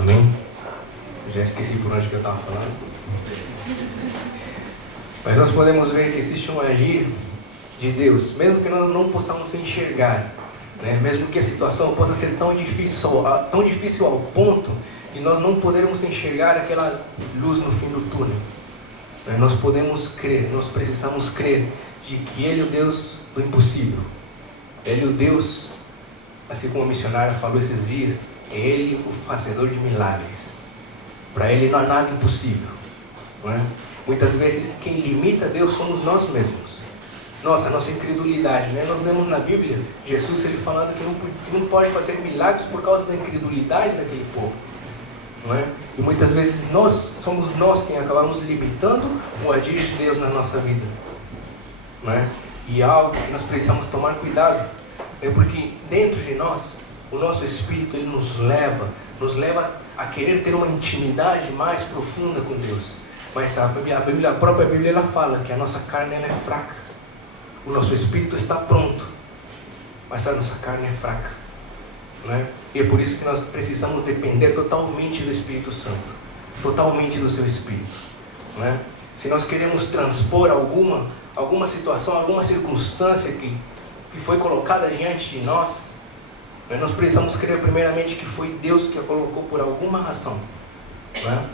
Amém? Eu já esqueci por onde que eu estava falando. Mas nós podemos ver que existe um agir de Deus, mesmo que nós não possamos enxergar, né? Mesmo que a situação possa ser tão difícil ao ponto de nós não podermos enxergar aquela luz no fim do túnel. Nós podemos crer, nós precisamos crer de que Ele é o Deus do impossível. Ele é o Deus, assim como a missionária falou esses dias, é Ele o fazedor de milagres. Para Ele não há nada impossível, não é? Muitas vezes quem limita Deus somos nós mesmos. Nossa incredulidade, né? Nós vemos na Bíblia Jesus ele falando que não pode fazer milagres por causa da incredulidade daquele povo, não é? E muitas vezes somos nós quem acabamos limitando o agir de Deus na nossa vida, não é? E é algo que nós precisamos tomar cuidado, é porque dentro de nós o nosso espírito ele nos leva a querer ter uma intimidade mais profunda com Deus. Mas a própria Bíblia ela fala que a nossa carne ela é fraca. O nosso espírito está pronto, mas a nossa carne é fraca, não é? E é por isso que nós precisamos depender totalmente do Espírito Santo, totalmente do seu Espírito, não é? Se nós queremos transpor alguma situação, alguma circunstância que foi colocada diante de nós, né? Nós precisamos crer primeiramente que foi Deus que a colocou por alguma razão, não é?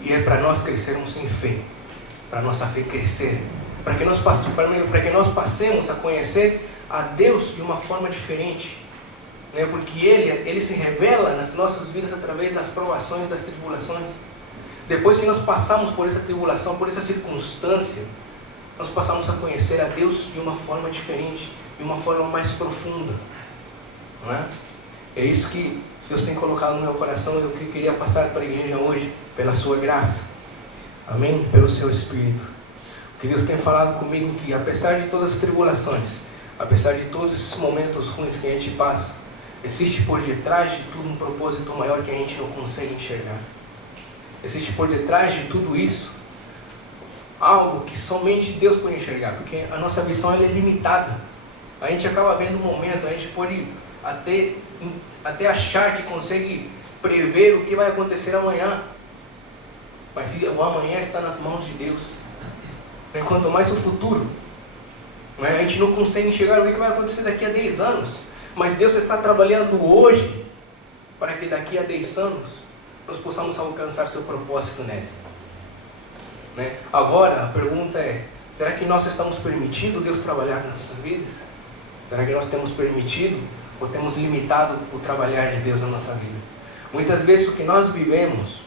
E é para nós crescermos em fé, para nossa fé crescer, para que nós passemos a conhecer a Deus de uma forma diferente, né? Porque Ele se revela nas nossas vidas através das provações, das tribulações. Depois que nós passamos por essa tribulação, por essa circunstância, nós passamos a conhecer a Deus de uma forma diferente, de uma forma mais profunda, não é? É isso que Deus tem colocado no meu coração e o que eu queria passar para a igreja hoje, pela sua graça, amém? Pelo seu Espírito. Que Deus tem falado comigo que apesar de todas as tribulações, apesar de todos esses momentos ruins que a gente passa, existe por detrás de tudo um propósito maior que a gente não consegue enxergar. Existe por detrás de tudo isso algo que somente Deus pode enxergar, porque a nossa visão ela é limitada. A gente acaba vendo um momento, a gente pode até achar que consegue prever o que vai acontecer amanhã, mas o amanhã está nas mãos de Deus. Quanto mais o futuro, a gente não consegue enxergar o que vai acontecer daqui a 10 anos, mas Deus está trabalhando hoje para que daqui a 10 anos nós possamos alcançar seu propósito nele, né? Agora a pergunta é, será que nós estamos permitindo Deus trabalhar nas nossas vidas? Será que nós temos permitido ou temos limitado o trabalhar de Deus na nossa vida? Muitas vezes o que nós vivemos,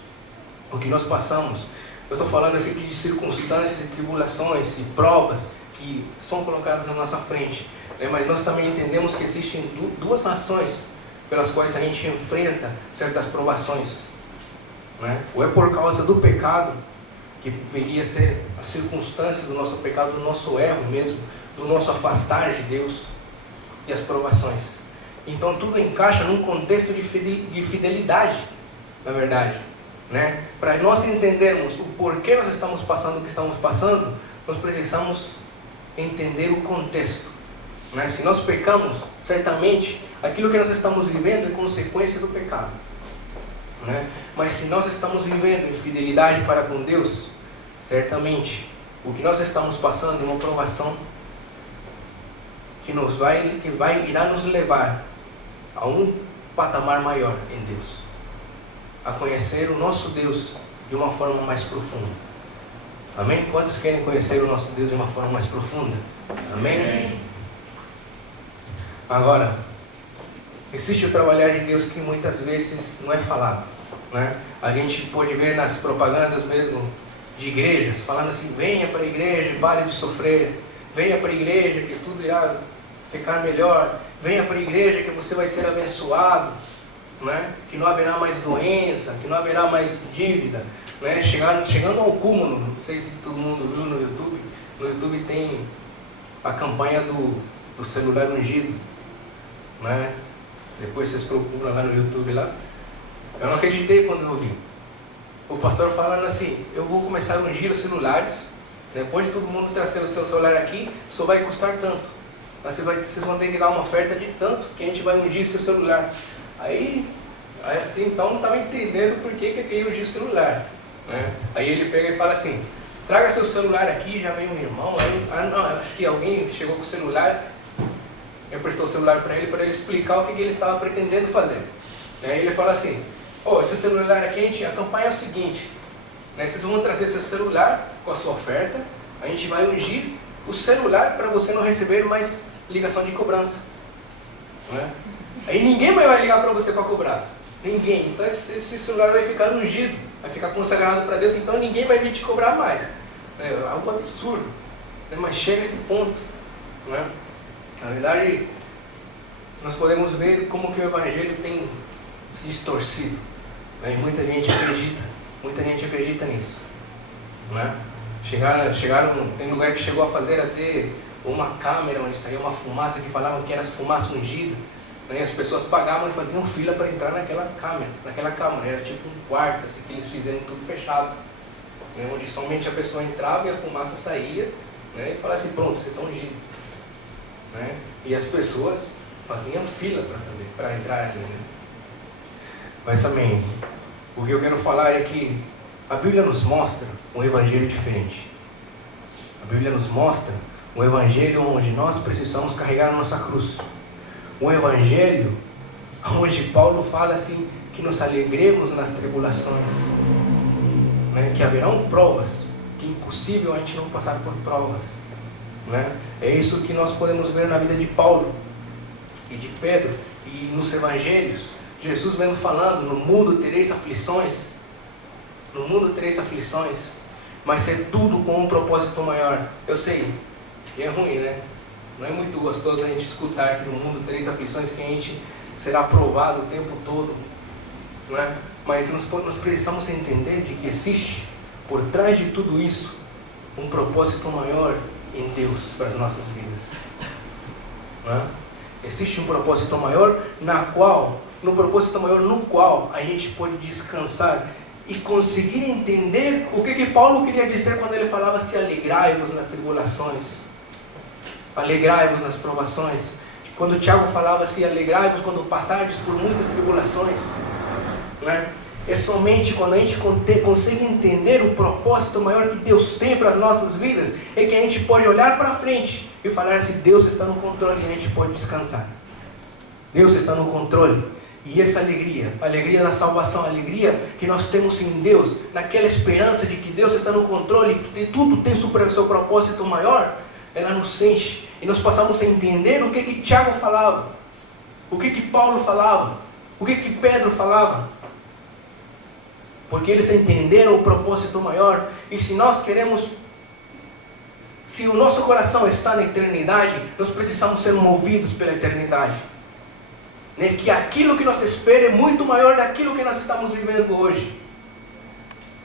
o que nós passamos, eu estou falando sempre de circunstâncias e tribulações e provas que são colocadas na nossa frente, né? Mas nós também entendemos que existem duas razões pelas quais a gente enfrenta certas provações, né? Ou é por causa do pecado, que deveria ser as circunstâncias do nosso pecado, do nosso erro mesmo, do nosso afastar de Deus, e as provações. Então tudo encaixa num contexto de fidelidade, na verdade, né? Para nós entendermos o porquê nós estamos passando o que estamos passando, nós precisamos entender o contexto, né? Se nós pecamos, certamente aquilo que nós estamos vivendo é consequência do pecado, né? Mas se nós estamos vivendo em fidelidade para com Deus, certamente o que nós estamos passando é uma provação que irá nos levar a um patamar maior em Deus, a conhecer o nosso Deus de uma forma mais profunda. Amém? Quantos querem conhecer o nosso Deus de uma forma mais profunda? Amém? Amém. Agora, existe o trabalhar de Deus que muitas vezes não é falado, né? A gente pode ver nas propagandas mesmo de igrejas, falando assim, venha para a igreja e pare de sofrer, venha para a igreja que tudo irá ficar melhor, venha para a igreja que você vai ser abençoado, né? Que não haverá mais doença, que não haverá mais dívida, né? Chegando ao cúmulo, não sei se todo mundo viu no YouTube tem a campanha do celular ungido, né? Depois vocês procuram lá no YouTube lá. Eu não acreditei quando eu vi o pastor falando assim, eu vou começar a ungir os celulares, depois de todo mundo trazer o seu celular aqui, só vai custar tanto, mas vocês vão ter que dar uma oferta de tanto que a gente vai ungir seu celular. Aí então não estava entendendo por que queria ungir o celular. Né? Aí ele pega e fala assim, traga seu celular aqui, já veio um irmão. Aí, não, acho que alguém chegou com o celular, emprestou o celular para ele explicar o que ele estava pretendendo fazer. Aí ele fala assim, esse celular aqui, a campanha é o seguinte, né? Vocês vão trazer seu celular com a sua oferta, a gente vai ungir o celular para você não receber mais ligação de cobrança. Né? Aí ninguém mais vai ligar para você para cobrar. Ninguém. Então esse celular vai ficar ungido, vai ficar consagrado para Deus, então ninguém vai vir te cobrar mais. É algo absurdo. Mas chega a esse ponto. Né? Na verdade, nós podemos ver como que o Evangelho tem se distorcido. Né? E muita gente acredita nisso. Né? Tem lugar que chegou a fazer até uma câmera onde saía uma fumaça que falavam que era fumaça ungida. Né? As pessoas pagavam e faziam fila para entrar naquela câmara. Era tipo um quarto, assim, que eles fizeram tudo fechado. Né? Onde somente a pessoa entrava e a fumaça saía, né? E falava assim, pronto, você está ungido. Né? E as pessoas faziam fila para entrar ali. Né? Mas também, o que eu quero falar é que a Bíblia nos mostra um evangelho diferente. A Bíblia nos mostra um evangelho onde nós precisamos carregar a nossa cruz. Um evangelho onde Paulo fala assim, que nos alegremos nas tribulações. Né? Que haverão provas, que é impossível a gente não passar por provas. Né? É isso que nós podemos ver na vida de Paulo e de Pedro e nos evangelhos. Jesus mesmo falando, no mundo tereis aflições. No mundo tereis aflições, mas é tudo com um propósito maior. Eu sei, é ruim, né? Não é muito gostoso a gente escutar que no mundo tereis aflições, que a gente será provado o tempo todo. Não é? Mas nós precisamos entender de que existe, por trás de tudo isso, um propósito maior em Deus para as nossas vidas. Não é? Existe um propósito maior no propósito maior no qual a gente pode descansar e conseguir entender o que Paulo queria dizer quando ele falava se alegrai-vos nas tribulações, alegrai-vos nas provações. Quando Tiago falava se alegrai-vos quando passardes por muitas tribulações. Né? É somente quando a gente consegue entender o propósito maior que Deus tem para as nossas vidas, é que a gente pode olhar para frente e falar assim, Deus está no controle, e a gente pode descansar. Deus está no controle. E essa alegria, a alegria da salvação, a alegria que nós temos em Deus, naquela esperança de que Deus está no controle e tudo tem seu propósito maior, ela nos enche. E nós passamos a entender o que Tiago falava, o que Paulo falava, o que Pedro falava. Porque eles entenderam o propósito maior. E se nós queremos, se o nosso coração está na eternidade, nós precisamos ser movidos pela eternidade. Que aquilo que nós esperamos é muito maior daquilo que nós estamos vivendo hoje.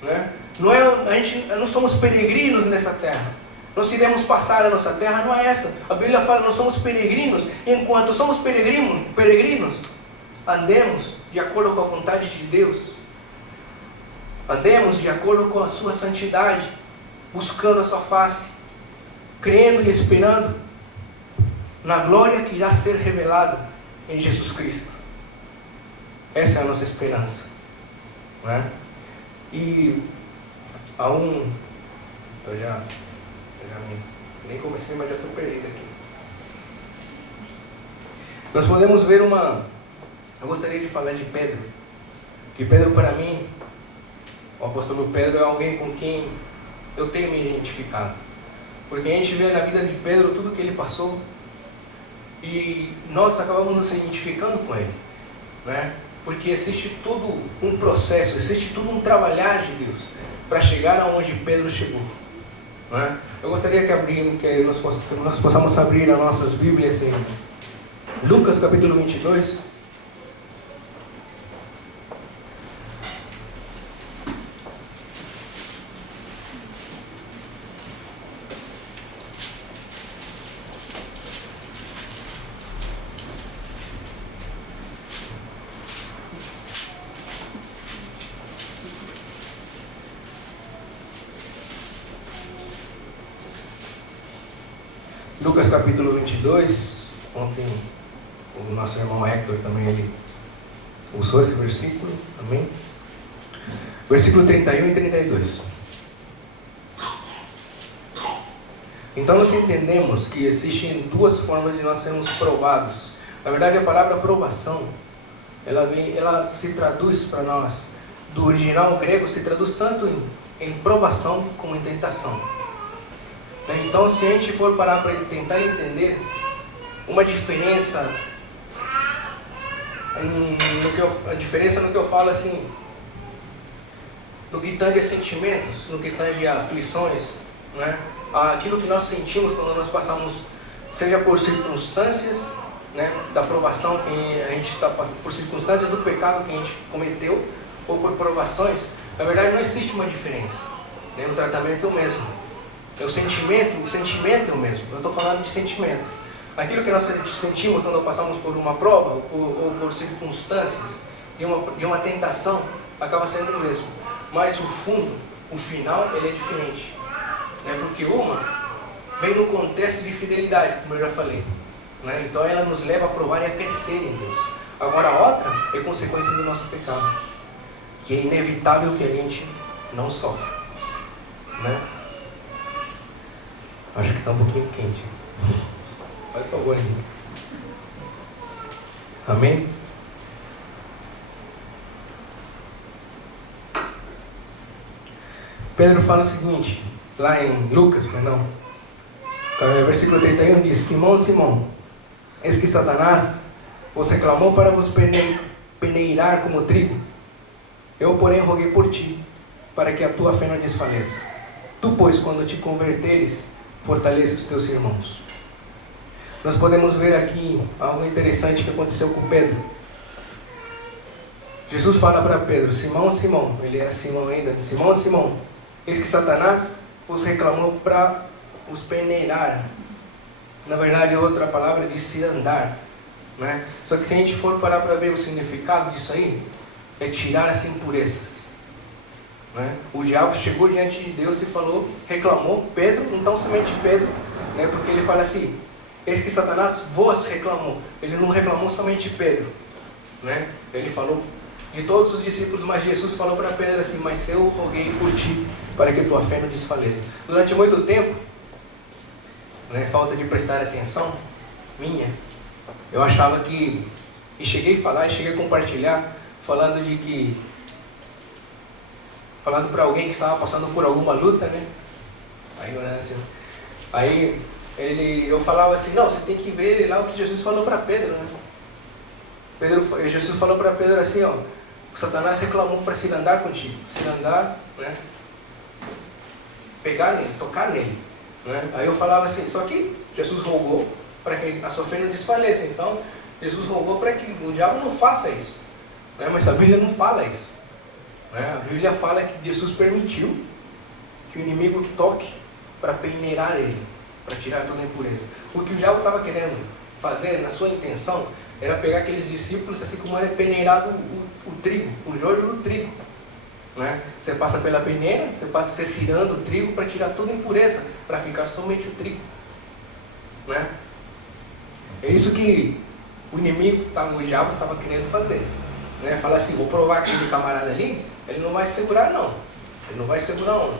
Né? Não somos peregrinos nessa terra. Nós iremos passar a nossa terra, não é essa. A Bíblia fala que nós somos peregrinos. Enquanto somos peregrinos, andemos de acordo com a vontade de Deus. Andemos de acordo com a sua santidade, buscando a sua face, crendo e esperando na glória que irá ser revelada em Jesus Cristo. Essa é a nossa esperança. Não é? E eu já nem comecei, mas já estou perdido aqui. Nós podemos ver eu gostaria de falar de Pedro. Que Pedro, para mim, o apóstolo Pedro é alguém com quem eu tenho me identificado. Porque a gente vê na vida de Pedro tudo que ele passou. E nós acabamos nos identificando com ele, né? Porque existe todo um processo, existe todo um trabalhar de Deus para chegar aonde Pedro chegou, né? Eu gostaria que nós possamos abrir as nossas Bíblias em Lucas capítulo 22. Lucas capítulo 22, ontem o nosso irmão Hector também ele Usou esse versículo? Amém? Versículo 31 e 32. Então nós entendemos que existem duas formas de nós sermos provados. Na verdade, a palavra provação, ela se traduz para nós, do original grego, se traduz tanto em provação como em tentação. Então, se a gente for parar para tentar entender uma diferença, a diferença no que eu falo assim, no que tange a sentimentos, no que tange a aflições, né? Aquilo que nós sentimos quando nós passamos, seja por circunstâncias, né, da provação que a gente está passando, por circunstâncias do pecado que a gente cometeu, ou por provações, na verdade não existe uma diferença, né? O tratamento é o mesmo, o sentimento é o mesmo. Eu estou falando de sentimento. Aquilo que nós sentimos quando passamos por uma prova ou por circunstâncias de uma tentação acaba sendo o mesmo, mas o fundo, o final, ele é diferente, né? Porque uma vem no contexto de fidelidade, como eu já falei, né? Então ela nos leva a provar e a crescer em Deus. Agora a outra é consequência do nosso pecado, que é inevitável que a gente não sofra, né? Acho que está um pouquinho quente. Faz favor, Henrique. Amém? Pedro fala o seguinte, lá em Lucas, versículo 31 diz: Simão, Simão, eis que Satanás vos reclamou para vos peneirar como trigo. Eu, porém, roguei por ti, para que a tua fé não desfaleça. Tu, pois, quando te converteres, fortaleça os teus irmãos. Nós podemos ver aqui algo interessante que aconteceu com Pedro. Jesus fala para Pedro: Simão, Simão, ele era Simão ainda, Simão, Simão, eis que Satanás os reclamou para os peneirar. Na verdade, outra palavra diz se andar, né? Só que se a gente for parar para ver o significado disso aí, é tirar as impurezas, né? O diabo chegou diante de Deus e falou, reclamou Pedro, então somente Pedro, né? Porque ele fala assim, eis que Satanás vos reclamou. Ele não reclamou somente Pedro, né? Ele falou de todos os discípulos, mas Jesus falou para Pedro assim, mas eu roguei por ti, para que tua fé não desfaleça. Durante muito tempo, né, falta de prestar atenção minha, eu achava que, e cheguei a falar, e cheguei a compartilhar, falando para alguém que estava passando por alguma luta, né? A ignorância. Aí eu falava assim, não, você tem que ver lá o que Jesus falou para Pedro, né? Jesus falou para Pedro assim, ó, o Satanás reclamou para se andar contigo, se andar, né? Pegar nele, tocar nele, né? Aí eu falava assim, só que Jesus rogou para que a sua fé não desfaleça. Então Jesus rogou para que o diabo não faça isso, né? Mas a Bíblia não fala isso, né? A Bíblia fala que Jesus permitiu que o inimigo toque para peneirar ele, para tirar toda a impureza. O que o diabo estava querendo fazer, na sua intenção, era pegar aqueles discípulos, assim como era peneirado o trigo, o joio do trigo, né? Você passa pela peneira, você cirando o trigo para tirar toda a impureza, para ficar somente o trigo, né? É isso que o inimigo, o diabo estava querendo fazer, né? Falar assim, vou provar aquele camarada ali, ele não vai segurar não, ele não vai segurar onda,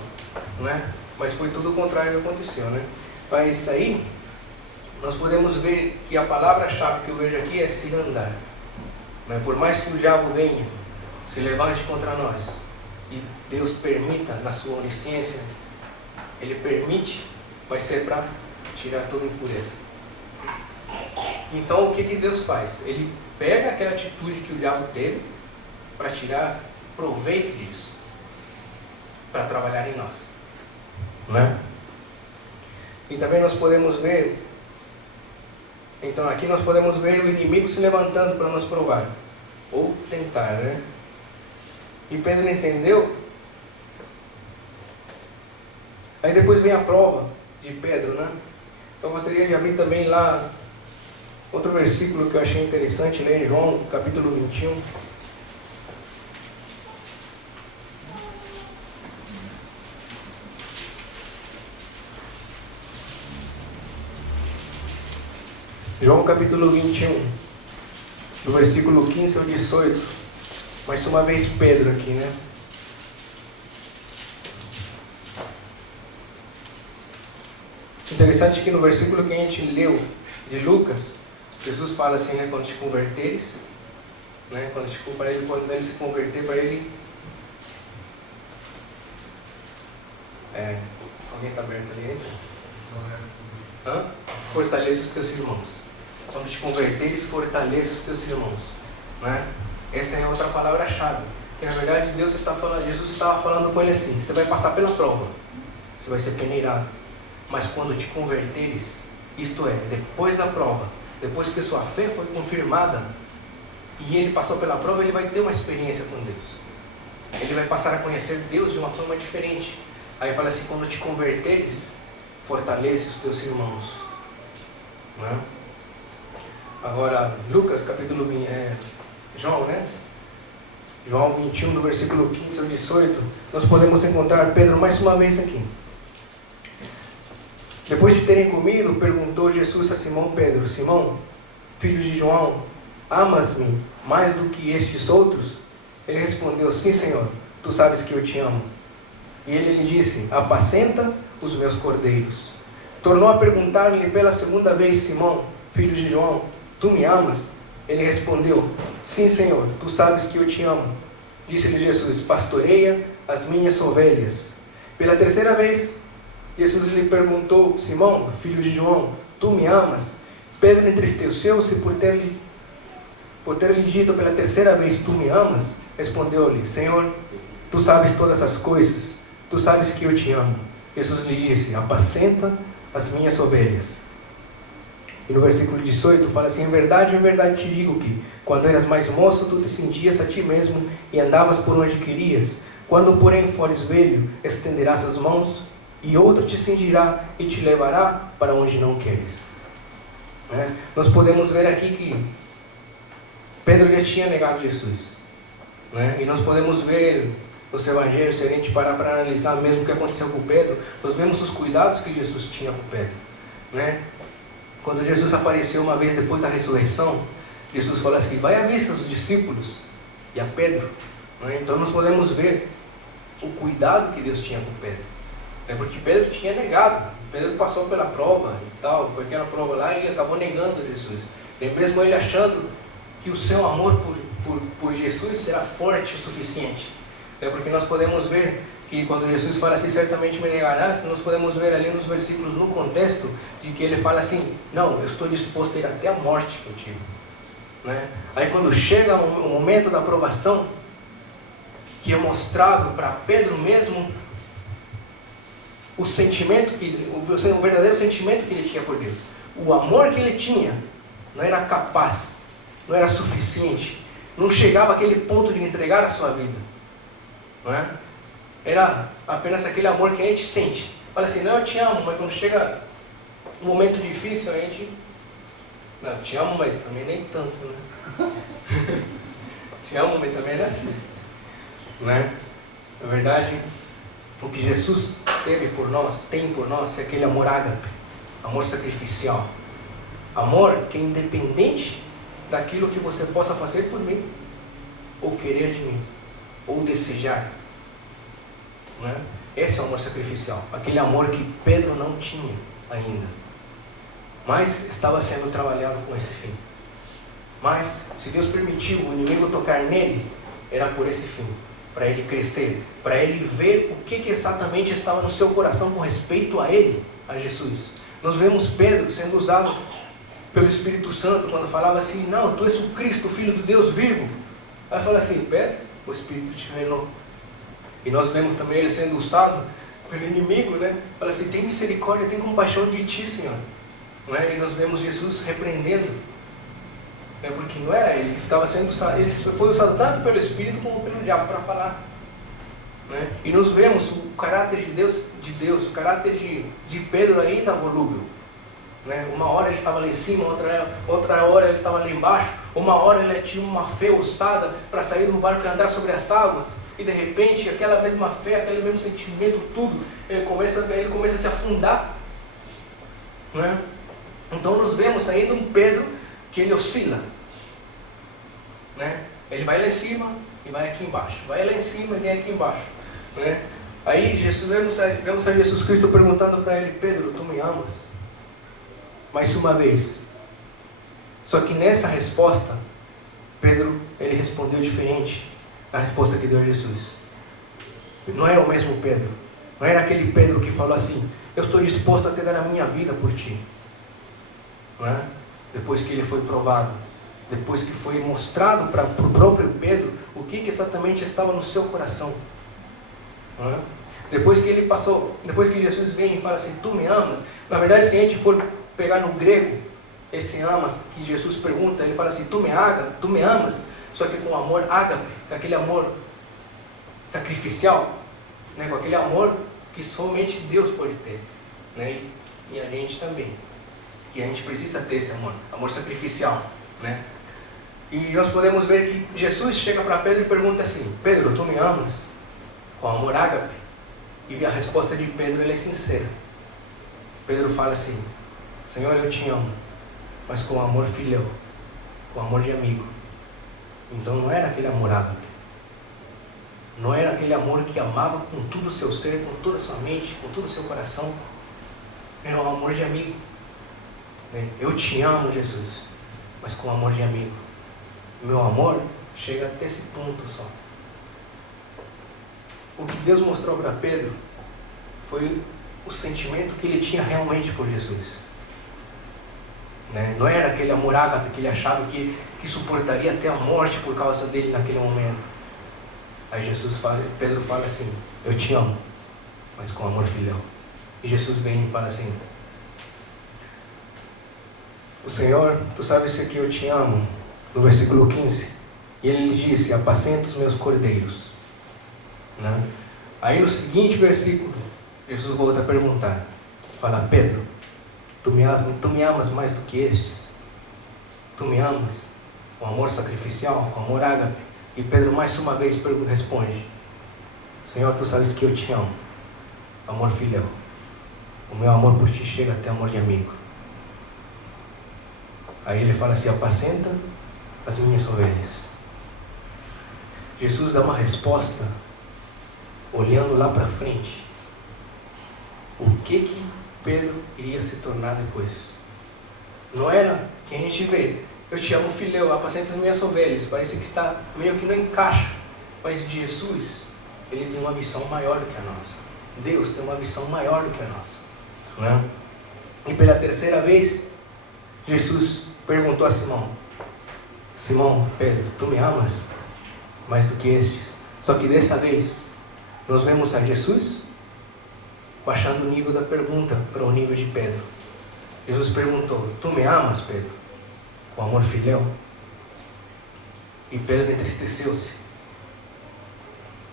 né? Mas foi tudo o contrário que aconteceu, né? Para isso aí, nós podemos ver que a palavra-chave que eu vejo aqui é se andar, né? Por mais que o diabo venha, se levante contra nós, e Deus permita, na sua onisciência, Ele permite, vai ser para tirar toda impureza. Então o que Deus faz? Ele pega aquela atitude que o diabo teve para tirar proveito disso, para trabalhar em nós, né? E também nós podemos ver, então aqui nós podemos ver o inimigo se levantando para nos provar, ou tentar, né? E Pedro entendeu. Aí depois vem a prova de Pedro, né? Então eu gostaria de abrir também lá outro versículo que eu achei interessante, ler em João, capítulo 21. João capítulo 21, do versículo 15 ao 18. Mais uma vez Pedro aqui, né? Interessante que no versículo que a gente leu de Lucas, Jesus fala assim, né? Quando te converteres, né? Quando ele se converter para ele... alguém está aberto ali ainda? Fortaleça os teus irmãos. Quando te converteres, fortaleça os teus irmãos, né? Essa é outra palavra-chave. Que na verdade Jesus estava falando com ele assim: você vai passar pela prova, você vai ser peneirado, mas quando te converteres, isto é, depois da prova, depois que sua fé foi confirmada e ele passou pela prova, ele vai ter uma experiência com Deus. Ele vai passar a conhecer Deus de uma forma diferente. Aí fala assim: quando te converteres, fortalece os teus irmãos, né? Agora, Lucas, capítulo 20, João, né? João 21, do versículo 15 ao 18, nós podemos encontrar Pedro mais uma vez aqui. Depois de terem comido, perguntou Jesus a Simão Pedro: Simão, filho de João, amas-me mais do que estes outros? Ele respondeu: sim, Senhor, tu sabes que eu te amo. E ele lhe disse: apacenta os meus cordeiros. Tornou a perguntar-lhe pela segunda vez: Simão, filho de João, tu me amas? Ele respondeu: sim, Senhor, tu sabes que eu te amo. Disse-lhe Jesus: pastoreia as minhas ovelhas. Pela terceira vez, Jesus lhe perguntou: Simão, filho de João, tu me amas? Pedro entristeceu-se por ter lhe dito pela terceira vez: tu me amas? Respondeu-lhe: Senhor, tu sabes todas as coisas, tu sabes que eu te amo. Jesus lhe disse: apacenta as minhas ovelhas. E no versículo 18 fala assim: em verdade te digo que, quando eras mais moço, tu te cingias a ti mesmo e andavas por onde querias. Quando, porém, fores velho, estenderás as mãos, e outro te cingirá e te levará para onde não queres. Nós podemos ver aqui que Pedro já tinha negado Jesus, e nós podemos ver nos evangelhos, se a gente parar para analisar mesmo o que aconteceu com Pedro, nós vemos os cuidados que Jesus tinha com Pedro, Quando Jesus apareceu uma vez depois da ressurreição, Jesus falou assim: vai à vista dos discípulos e a Pedro. Então nós podemos ver o cuidado que Deus tinha com Pedro, porque Pedro tinha negado. Pedro passou pela prova e tal, por aquela prova lá, e acabou negando Jesus, e mesmo ele achando que o seu amor por Jesus será forte o suficiente, porque nós podemos ver que quando Jesus fala assim: certamente me negarás, nós podemos ver ali nos versículos, no contexto, de que ele fala assim: não, eu estou disposto a ir até a morte contigo. Aí quando chega o momento da aprovação, que é mostrado para Pedro mesmo o sentimento o verdadeiro sentimento que ele tinha por Deus, o amor que ele tinha, não era capaz, não era suficiente, não chegava àquele ponto de entregar a sua vida, era apenas aquele amor que a gente sente. Fala assim: não, eu te amo, mas quando chega um momento difícil, a gente... não, te amo, mas também nem tanto, te amo, mas também não é assim, Na verdade, o que Jesus tem por nós, é aquele amor ágape, amor sacrificial, amor que é independente daquilo que você possa fazer por mim, ou querer de mim, ou desejar. Esse é o amor sacrificial, aquele amor que Pedro não tinha ainda, mas estava sendo trabalhado com esse fim. Mas se Deus permitiu o inimigo tocar nele, era por esse fim, para ele crescer, para ele ver o que exatamente estava no seu coração com respeito a ele, a Jesus. Nós vemos Pedro sendo usado pelo Espírito Santo quando falava assim: não, tu és o Cristo, o Filho de Deus vivo. Aí fala assim: Pedro, o Espírito te revelou. E nós vemos também ele sendo usado pelo inimigo, Fala assim: tem misericórdia, tem compaixão de ti, Senhor. E nós vemos Jesus repreendendo, porque não era ele estava sendo usado, ele foi usado tanto pelo Espírito como pelo diabo para falar, E nós vemos o caráter de Deus, o caráter de Pedro ainda volúvel, Uma hora ele estava lá em cima, outra hora ele estava lá embaixo, uma hora ele tinha uma fé ousada para sair do barco e andar sobre as águas, e de repente aquela mesma fé, aquele mesmo sentimento, tudo, ele começa a se afundar, Então nós vemos ainda um Pedro que ele oscila, Ele vai lá em cima, e vai aqui embaixo. Vai lá em cima e vem aqui embaixo. Né? Aí vemos a Jesus Cristo perguntando para ele: Pedro, tu me amas? Mais uma vez. Só que nessa resposta, Pedro, ele respondeu diferente da resposta que deu a Jesus. Não era o mesmo Pedro. Não era aquele Pedro que falou assim: eu estou disposto a te dar a minha vida por ti. Não é? Depois que ele foi provado, depois que foi mostrado para o próprio Pedro o que exatamente estava no seu coração. Não é? Depois que ele passou, depois que Jesus vem e fala assim: tu me amas? Na verdade, se a gente for pegar no grego, esse amas que Jesus pergunta, ele fala assim: tu me amas? Só que com amor ágape, com aquele amor sacrificial, né? Com aquele amor que somente Deus pode ter, né? E a gente também, que a gente precisa ter esse amor sacrificial, né? E nós podemos ver que Jesus chega para Pedro e pergunta assim: Pedro, tu me amas? Com amor ágape. E a resposta de Pedro, ela é sincera. Pedro fala assim: Senhor, eu te amo, mas com amor filial, com amor de amigo. Então não era aquele amor ágape, não era aquele amor que amava com todo o seu ser, com toda a sua mente, com todo o seu coração. Era um amor de amigo. Eu te amo, Jesus, mas com amor de amigo. Meu amor chega até esse ponto só. O que Deus mostrou para Pedro foi o sentimento que ele tinha realmente por Jesus. Não era aquele amor ágape que ele achava que suportaria até a morte por causa dele naquele momento. Aí Pedro fala assim: eu te amo, mas com amor filial. E Jesus vem e fala assim: o Senhor, tu sabes que eu te amo, no versículo 15. E ele lhe disse: apacenta os meus cordeiros. Aí no seguinte versículo, Jesus volta a perguntar, fala: Pedro, tu me amas mais do que estes? Tu me amas com amor sacrificial, com amor ágape? E Pedro mais uma vez responde: Senhor, tu sabes que eu te amo, amor filial. O meu amor por ti chega até amor de amigo. Aí ele fala assim: apacenta as minhas ovelhas. Jesus dá uma resposta olhando lá para frente. O que Pedro iria se tornar depois? Não era que a gente vê: eu te amo, filho, apacenta as minhas ovelhas. Parece que está meio que não encaixa. Mas Jesus, ele tem uma visão maior do que a nossa. Deus tem uma visão maior do que a nossa. Não é? E pela terceira vez, Jesus perguntou a Simão: Simão, Pedro, tu me amas mais do que estes? Só que dessa vez, nós vemos a Jesus baixando o nível da pergunta para o nível de Pedro. Jesus perguntou: tu me amas, Pedro? Com amor filial? E Pedro entristeceu-se.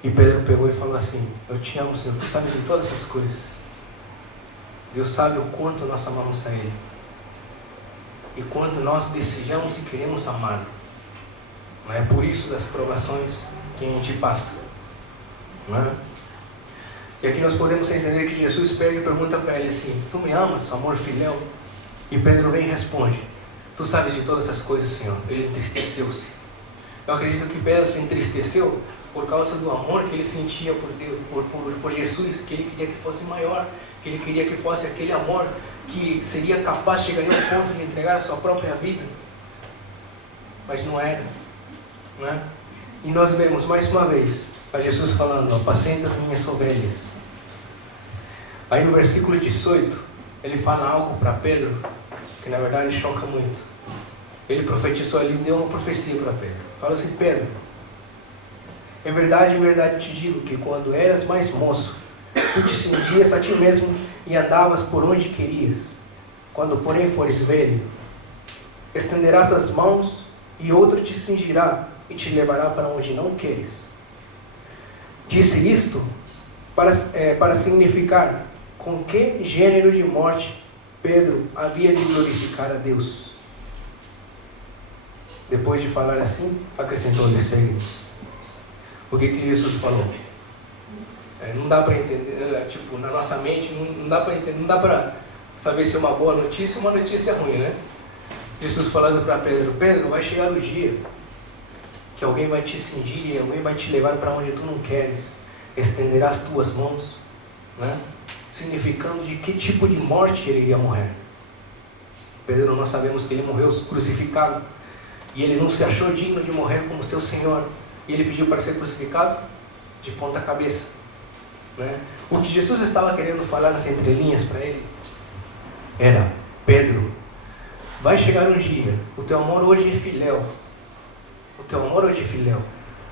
E Pedro pegou e falou assim: eu te amo, Senhor, tu sabes de todas essas coisas. Deus sabe o quanto nós amamos a Ele. E quanto nós desejamos e queremos amar. Não é por isso das provações que a gente passa. Não é? E aqui nós podemos entender que Jesus pega e pergunta para ele assim: tu me amas, amor filial? E Pedro vem e responde: tu sabes de todas as coisas, Senhor. Ele entristeceu-se. Eu acredito que Pedro se entristeceu por causa do amor que ele sentia por Deus, por Jesus, que ele queria que fosse maior, que ele queria que fosse aquele amor que seria capaz de chegar ao ponto de entregar a sua própria vida. Mas não era. Não é? E nós vemos mais uma vez a Jesus falando: apacenta as minhas ovelhas. Aí no versículo 18, ele fala algo para Pedro que na verdade choca muito. Ele profetizou ali, deu uma profecia para Pedro. Fala assim: Pedro, em verdade te digo que quando eras mais moço, tu te cingias a ti mesmo e andavas por onde querias. Quando porém fores velho, estenderás as mãos e outro te cingirá e te levará para onde não queres. Disse isto para significar com que gênero de morte Pedro havia de glorificar a Deus. Depois de falar assim, acrescentou-lhe: segue. O que Jesus falou? Não dá para entender, tipo, na nossa mente, não dá para entender, não dá para saber se é uma boa notícia ou uma notícia ruim, né? Jesus falando para Pedro: Pedro, vai chegar o dia que alguém vai te cindir e alguém vai te levar para onde tu não queres. Estenderás tuas mãos, né? Significando de que tipo de morte ele iria morrer. Pedro, nós sabemos que ele morreu crucificado, e ele não se achou digno de morrer como seu Senhor, e ele pediu para ser crucificado de ponta cabeça, né? O que Jesus estava querendo falar nas entrelinhas para ele era: Pedro, vai chegar um dia, o teu amor hoje é filéu, o teu amor hoje é filéu,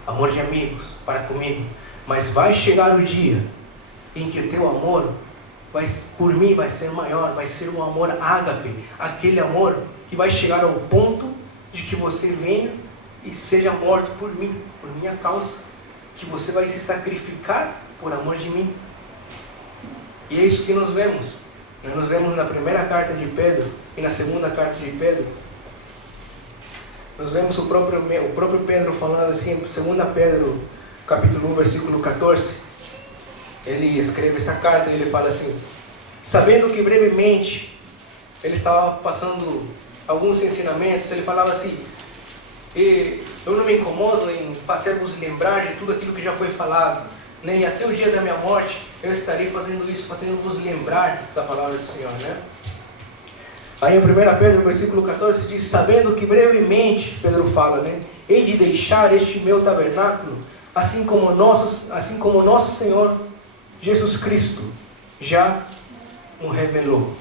amor de amigos para comigo, mas vai chegar o dia em que o teu amor por mim vai ser maior, vai ser um amor ágape, aquele amor que vai chegar ao ponto de que você venha e seja morto por mim, por minha causa, que você vai se sacrificar por amor de mim. E é isso que nós vemos. Nós vemos na primeira carta de Pedro e na segunda carta de Pedro. Nós vemos o próprio Pedro falando assim, em 2 Pedro, capítulo 1, versículo 14. Ele escreve essa carta e ele fala assim: sabendo que brevemente ele estava passando alguns ensinamentos, ele falava assim: e eu não me incomodo em fazer-vos lembrar de tudo aquilo que já foi falado, nem até o dia da minha morte eu estarei fazendo isso, fazendo-vos lembrar da palavra do Senhor, né? Aí em 1 Pedro, versículo 14, diz: sabendo que brevemente, Pedro fala, né, hei de deixar este meu tabernáculo, assim como nosso Senhor Jesus Cristo já o revelou,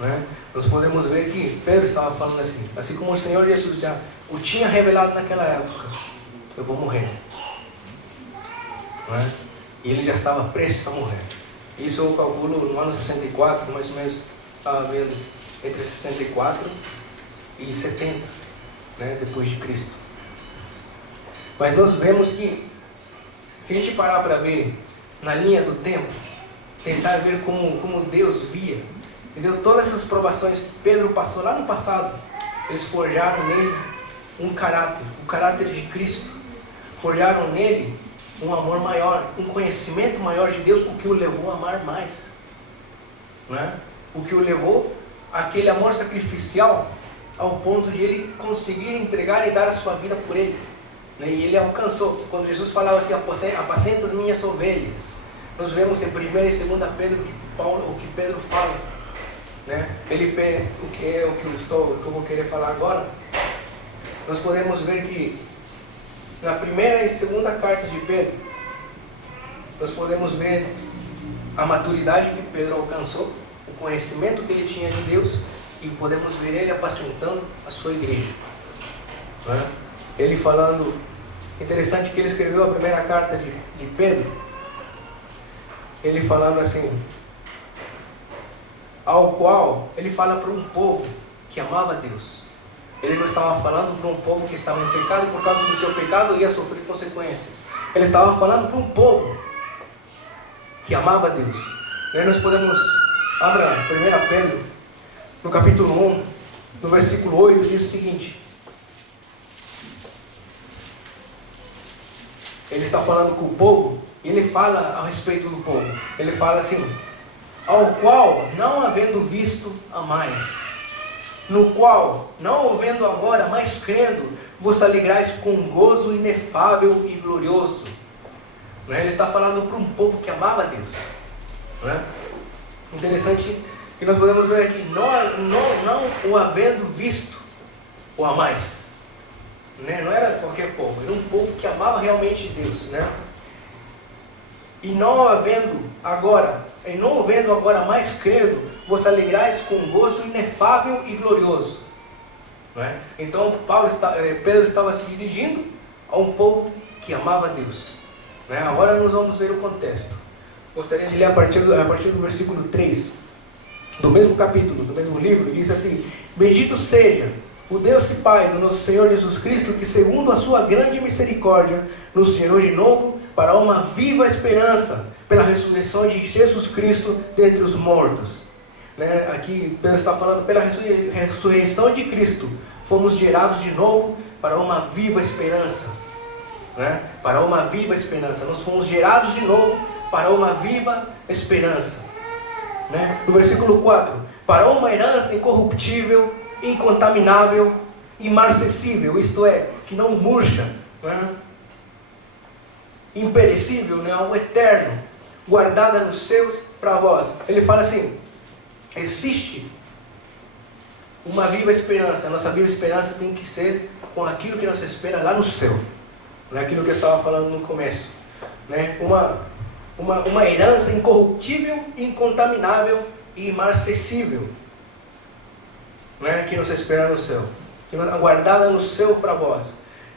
né? Nós podemos ver que Pedro estava falando assim como o Senhor Jesus já o tinha revelado naquela época: eu vou morrer, né? E ele já estava prestes a morrer. Isso eu calculo no ano 64, mais ou menos, estava vendo, entre 64 e 70, né, depois de Cristo. Mas nós vemos que, se a gente parar para ver na linha do tempo, tentar ver como Deus via, entendeu? Todas essas provações que Pedro passou lá no passado, eles forjaram nele um caráter, o caráter de Cristo. Forjaram nele um amor maior, um conhecimento maior de Deus, o que o levou a amar mais, né? O que o levou àquele amor sacrificial, ao ponto de ele conseguir entregar e dar a sua vida por ele, né? E ele alcançou. Quando Jesus falava assim: apacenta as minhas ovelhas, nós vemos em 1 e 2 Pedro o que Pedro fala, né? O que eu vou querer falar agora. Nós podemos ver que na primeira e segunda carta de Pedro, nós podemos ver a maturidade que Pedro alcançou, o conhecimento que ele tinha de Deus, e podemos ver ele apacentando a sua igreja, né? Ele falando, interessante que ele escreveu a primeira carta de Pedro, ele falando assim, ao qual ele fala para um povo que amava Deus. Ele não estava falando para um povo que estava em pecado, por causa do seu pecado ia sofrer consequências. Ele estava falando para um povo que amava Deus. E aí nós podemos, abra 1 Pedro, no capítulo 1, no versículo 8, diz o seguinte: ele está falando com o povo, e ele fala a respeito do povo. Ele fala assim: ao qual, não havendo visto, amais, no qual, não havendo agora, mas crendo, vos alegrais com gozo inefável e glorioso. Ele está falando para um povo que amava Deus, né? Interessante que nós podemos ver aqui: não o havendo visto, o amais, né? Não era qualquer povo, era um povo que amava realmente Deus, né? E não havendo agora mais crendo, vos alegrais com gozo inefável e glorioso, né? Então Pedro estava se dirigindo a um povo que amava Deus, né? Agora nós vamos ver o contexto. Gostaria de ler a partir do versículo 3 do mesmo capítulo, do mesmo livro. Diz assim: bendito seja o Deus e Pai do nosso Senhor Jesus Cristo, que segundo a sua grande misericórdia nos gerou de novo para uma viva esperança pela ressurreição de Jesus Cristo dentre os mortos, né? Aqui Pedro está falando pela ressurreição de Cristo, fomos gerados de novo para uma viva esperança, né? Para uma viva esperança, nós fomos gerados de novo para uma viva esperança, né? No versículo 4, para uma herança incorruptível, incontaminável, imarcessível, isto é, que não murcha, né? Imperecível, né? Algo eterno, guardada nos céus para vós. Ele fala assim, existe uma viva esperança. A nossa viva esperança tem que ser com aquilo que nós espera lá no céu. Não é aquilo que eu estava falando no começo, né? Uma herança incorruptível, incontaminável e imarcessível, né? Que nos espera no céu, guardada no céu para vós.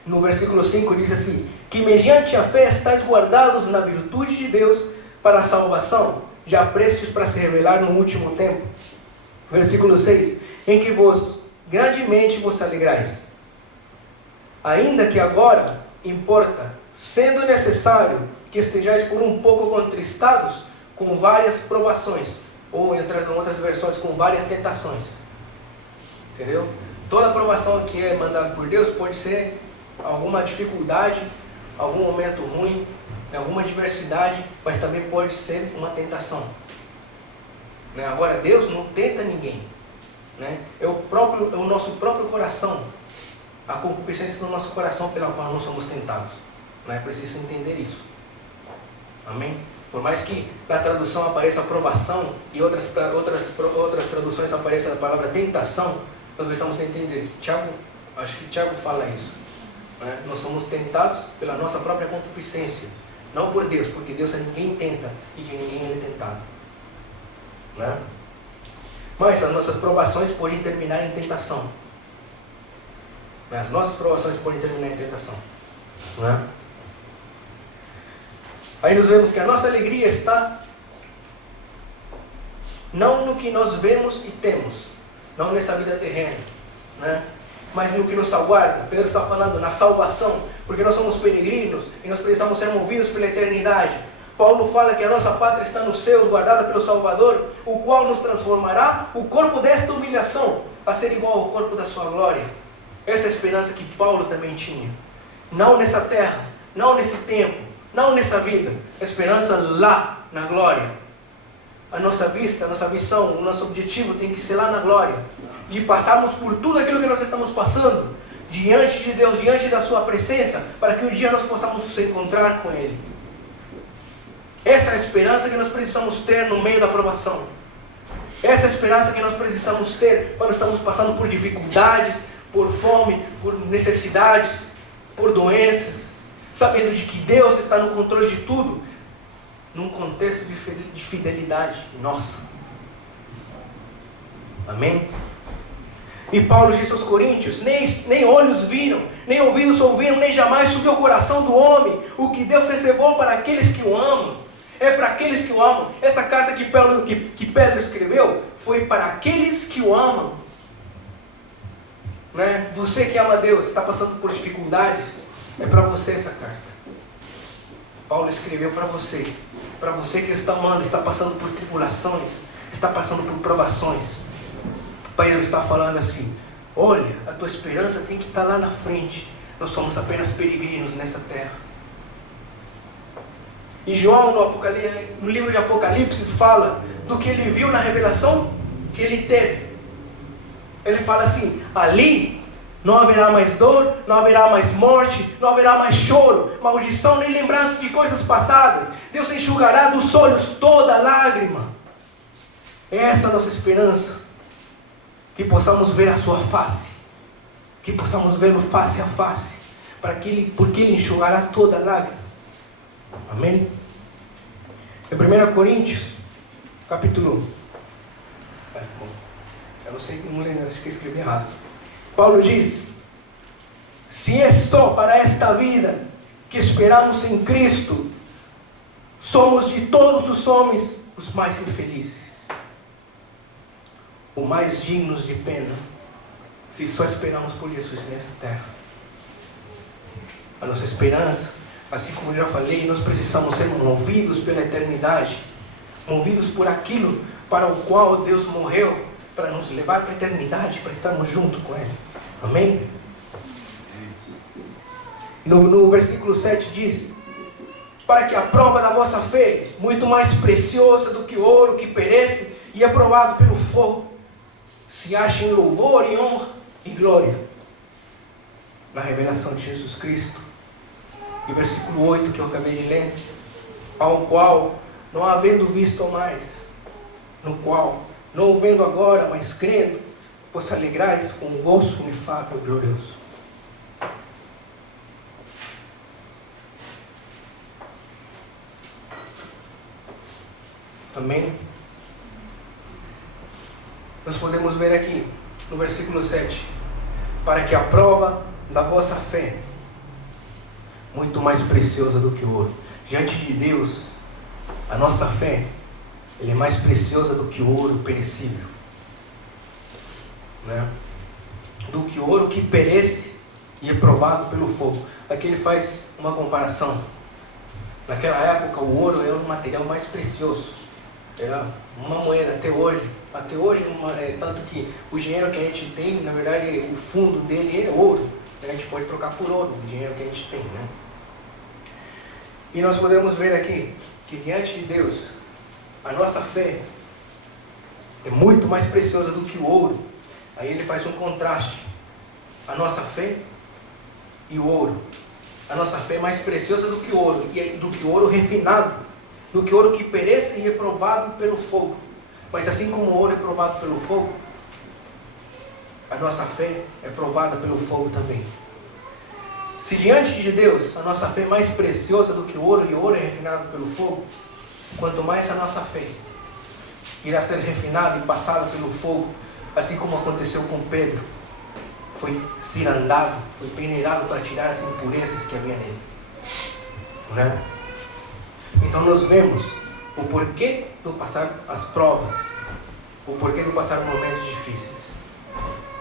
No versículo 5 diz assim, que mediante a fé estáis guardados na virtude de Deus para a salvação, já prestes para se revelar no último tempo. Versículo 6, em que vos grandemente vos alegrais, ainda que agora importa, sendo necessário que estejais por um pouco contristados com várias provações, ou em outras versões, com várias tentações. Entendeu? Toda provação que é mandada por Deus pode ser alguma dificuldade, algum momento ruim, alguma adversidade, mas também pode ser uma tentação. Né? Agora, Deus não tenta ninguém. Né? É o nosso próprio coração, a concupiscência do nosso coração pela qual não somos tentados. É preciso entender isso. Amém? Por mais que na tradução apareça aprovação e outras traduções apareça a palavra tentação, nós precisamos entender que acho que Tiago fala isso. Né? Nós somos tentados pela nossa própria concupiscência, não por Deus, porque Deus a ninguém tenta e de ninguém ele é tentado. Né? Mas as nossas provações podem terminar em tentação. As nossas provações podem terminar em tentação. Né? Aí nós vemos que a nossa alegria está não no que nós vemos e temos, não nessa vida terrena, né? Mas no que nos aguarda. Pedro está falando na salvação, porque nós somos peregrinos e nós precisamos ser movidos pela eternidade. Paulo fala que a nossa pátria está nos céus, guardada pelo Salvador, o qual nos transformará o corpo desta humilhação a ser igual ao corpo da sua glória. Essa é a esperança que Paulo também tinha. Não nessa terra, não nesse tempo, não nessa vida. A esperança lá na glória. A nossa vista, a nossa visão, o nosso objetivo tem que ser lá na glória. De passarmos por tudo aquilo que nós estamos passando, diante de Deus, diante da sua presença, para que um dia nós possamos nos encontrar com Ele. Essa é a esperança que nós precisamos ter no meio da provação. Essa é a esperança que nós precisamos ter quando estamos passando por dificuldades, por fome, por necessidades, por doenças, sabendo de que Deus está no controle de tudo, num contexto de fidelidade nossa. Amém? E Paulo disse aos Coríntios, nem olhos viram, nem ouvidos ouviram, nem jamais subiu ao coração do homem o que Deus reservou para aqueles que o amam. É para aqueles que o amam. Essa carta que Pedro escreveu foi para aqueles que o amam. Né? Você que ama Deus, está passando por dificuldades, é para você essa carta. Paulo escreveu para você que está amando, está passando por tribulações, está passando por provações. Pedro está falando assim, olha, a tua esperança tem que estar lá na frente, nós somos apenas peregrinos nessa terra. E João, no livro de Apocalipse, fala do que ele viu na revelação que ele teve. Ele fala assim, ali não haverá mais dor, não haverá mais morte, não haverá mais choro, maldição, nem lembrança de coisas passadas. Deus enxugará dos olhos toda lágrima. Essa é a nossa esperança. Que possamos ver a sua face. Que possamos vê-lo face a face. Porque Ele enxugará toda lágrima. Amém? Em 1 Coríntios, capítulo 1. Eu não sei, não lembro, acho que eu escrevi errado. Paulo diz, se é só para esta vida que esperamos em Cristo, somos de todos os homens os mais infelizes, os mais dignos de pena, se só esperamos por Jesus nessa terra. A nossa esperança, assim como eu já falei, nós precisamos ser movidos pela eternidade, movidos por aquilo para o qual Deus morreu, para nos levar para a eternidade, para estarmos junto com Ele. Amém? No versículo 7 diz, para que a prova da vossa fé, muito mais preciosa do que ouro que perece e é provado pelo fogo, se ache em louvor e honra e glória. na revelação de Jesus Cristo. E versículo 8 que eu acabei de ler, ao qual, não havendo visto mais, no qual, não o vendo agora, mas crendo, vos alegrais com um gozo inefável e glorioso. Amém? Nós podemos ver aqui, no versículo 7, para que a prova da vossa fé, muito mais preciosa do que o ouro. Diante de Deus, a nossa fé, ela é mais preciosa do que o ouro perecível, né? Do que o ouro que perece e é provado pelo fogo. Aqui ele faz uma comparação. Naquela época, o ouro era o material mais precioso. Era uma moeda até hoje, tanto que o dinheiro que a gente tem, na verdade, o fundo dele é ouro. A gente pode trocar por ouro o dinheiro que a gente tem, né? E nós podemos ver aqui que diante de Deus, a nossa fé é muito mais preciosa do que o ouro. Aí ele faz um contraste. A nossa fé e o ouro. A nossa fé é mais preciosa do que o ouro, e do que o ouro refinado, do que o ouro que perece e é provado pelo fogo. Mas assim como o ouro é provado pelo fogo, a nossa fé é provada pelo fogo também. Se diante de Deus a nossa fé é mais preciosa do que o ouro, e o ouro é refinado pelo fogo, quanto mais a nossa fé irá ser refinada e passada pelo fogo, assim como aconteceu com Pedro. Foi cirandado, foi peneirado para tirar as impurezas que havia nele, né? Então nós vemos o porquê do passar as provas, o porquê do passar momentos difíceis,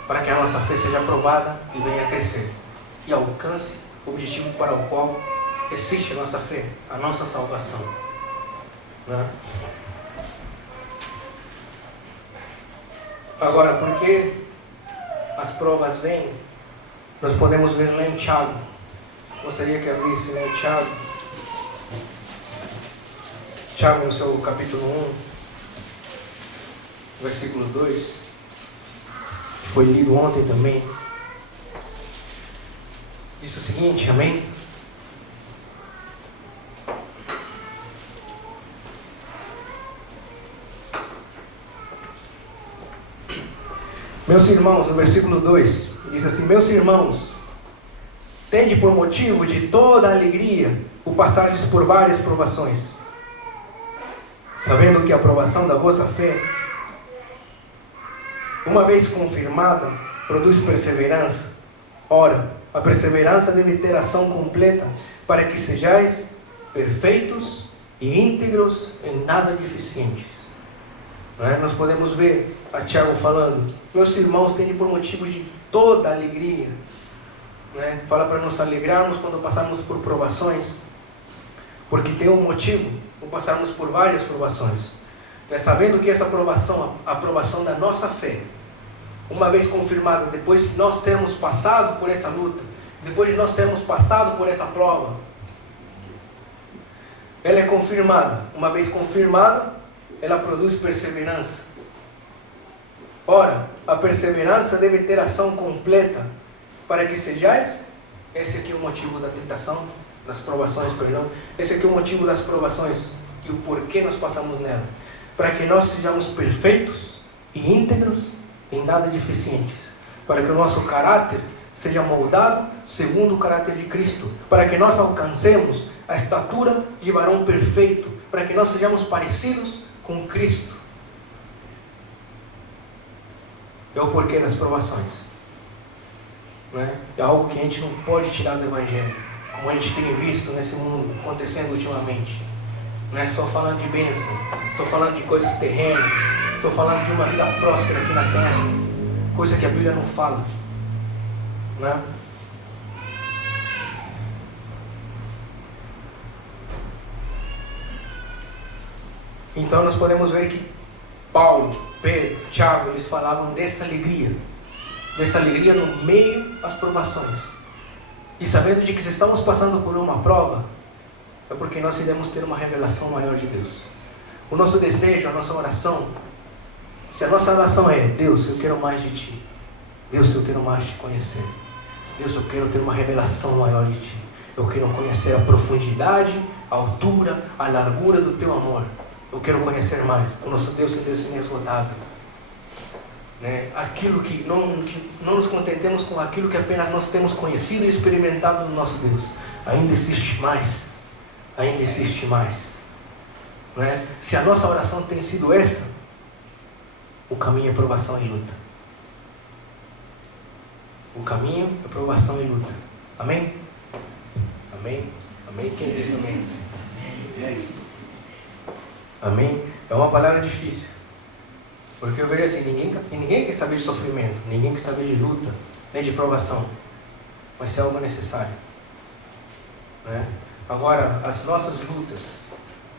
para que a nossa fé seja provada e venha a crescer e alcance o objetivo para o qual existe a nossa fé, a nossa salvação, né? Agora, porque as provas vêm, nós podemos ver lá em Tiago. Gostaria que abrisse lá em Tiago. Tiago, no seu capítulo 1, versículo 2, que foi lido ontem também. Diz o seguinte, amém? Meus irmãos, no versículo 2, diz assim: meus irmãos, tende por motivo de toda alegria o passardes por várias provações, sabendo que a aprovação da vossa fé, uma vez confirmada, produz perseverança. Ora, a perseverança deve ter ação completa, para que sejais perfeitos e íntegros, em nada deficientes. Nós podemos ver a Tiago falando: meus irmãos, tende por motivo de toda alegria. Fala para nos alegrarmos quando passarmos por provações, porque tem um motivo por passarmos por várias provações. Sabendo que essa aprovação, a aprovação da nossa fé, uma vez confirmada, depois de nós termos passado por essa luta, depois de nós termos passado por essa prova, ela é confirmada. Uma vez confirmada, ela produz perseverança. Ora, a perseverança deve ter ação completa, para que sejais, esse aqui é o motivo da tentação, das provações, perdão, esse aqui é o motivo das provações, e o porquê nós passamos nela, para que nós sejamos perfeitos e íntegros, em nada deficientes, para que o nosso caráter seja moldado segundo o caráter de Cristo, para que nós alcancemos a estatura de varão perfeito, para que nós sejamos parecidos com Cristo. É o porquê das provações, é algo que a gente não pode tirar do Evangelho, como a gente tem visto nesse mundo acontecendo ultimamente. Não é só falando de bênção, só falando de coisas terrenas, só falando de uma vida próspera aqui na terra, coisa que a Bíblia não fala, né? Então nós podemos ver que Paulo, Pedro, Tiago, eles falavam dessa alegria no meio das provações. E sabendo de que se estamos passando por uma prova, é porque nós iremos ter uma revelação maior de Deus. O nosso desejo, a nossa oração, se a nossa oração é: Deus, eu quero mais de Ti, Deus, eu quero mais Te conhecer, Deus, eu quero ter uma revelação maior de Ti. Eu quero conhecer a profundidade, a altura, a largura do Teu amor. Eu quero conhecer mais. O nosso Deus é um Deus inesgotável. Né? Aquilo que não nos contentemos com aquilo que apenas nós temos conhecido e experimentado no nosso Deus. Ainda existe mais. Ainda existe mais. Né? Se a nossa oração tem sido essa, o caminho é provação e luta. O caminho é provação e luta. Amém? Amém? Amém? Quem disse amém? Amém? É uma palavra difícil. Porque eu vejo assim, ninguém quer saber de sofrimento, ninguém quer saber de luta, nem de provação. Mas isso é algo necessário. Né? Agora, as nossas lutas,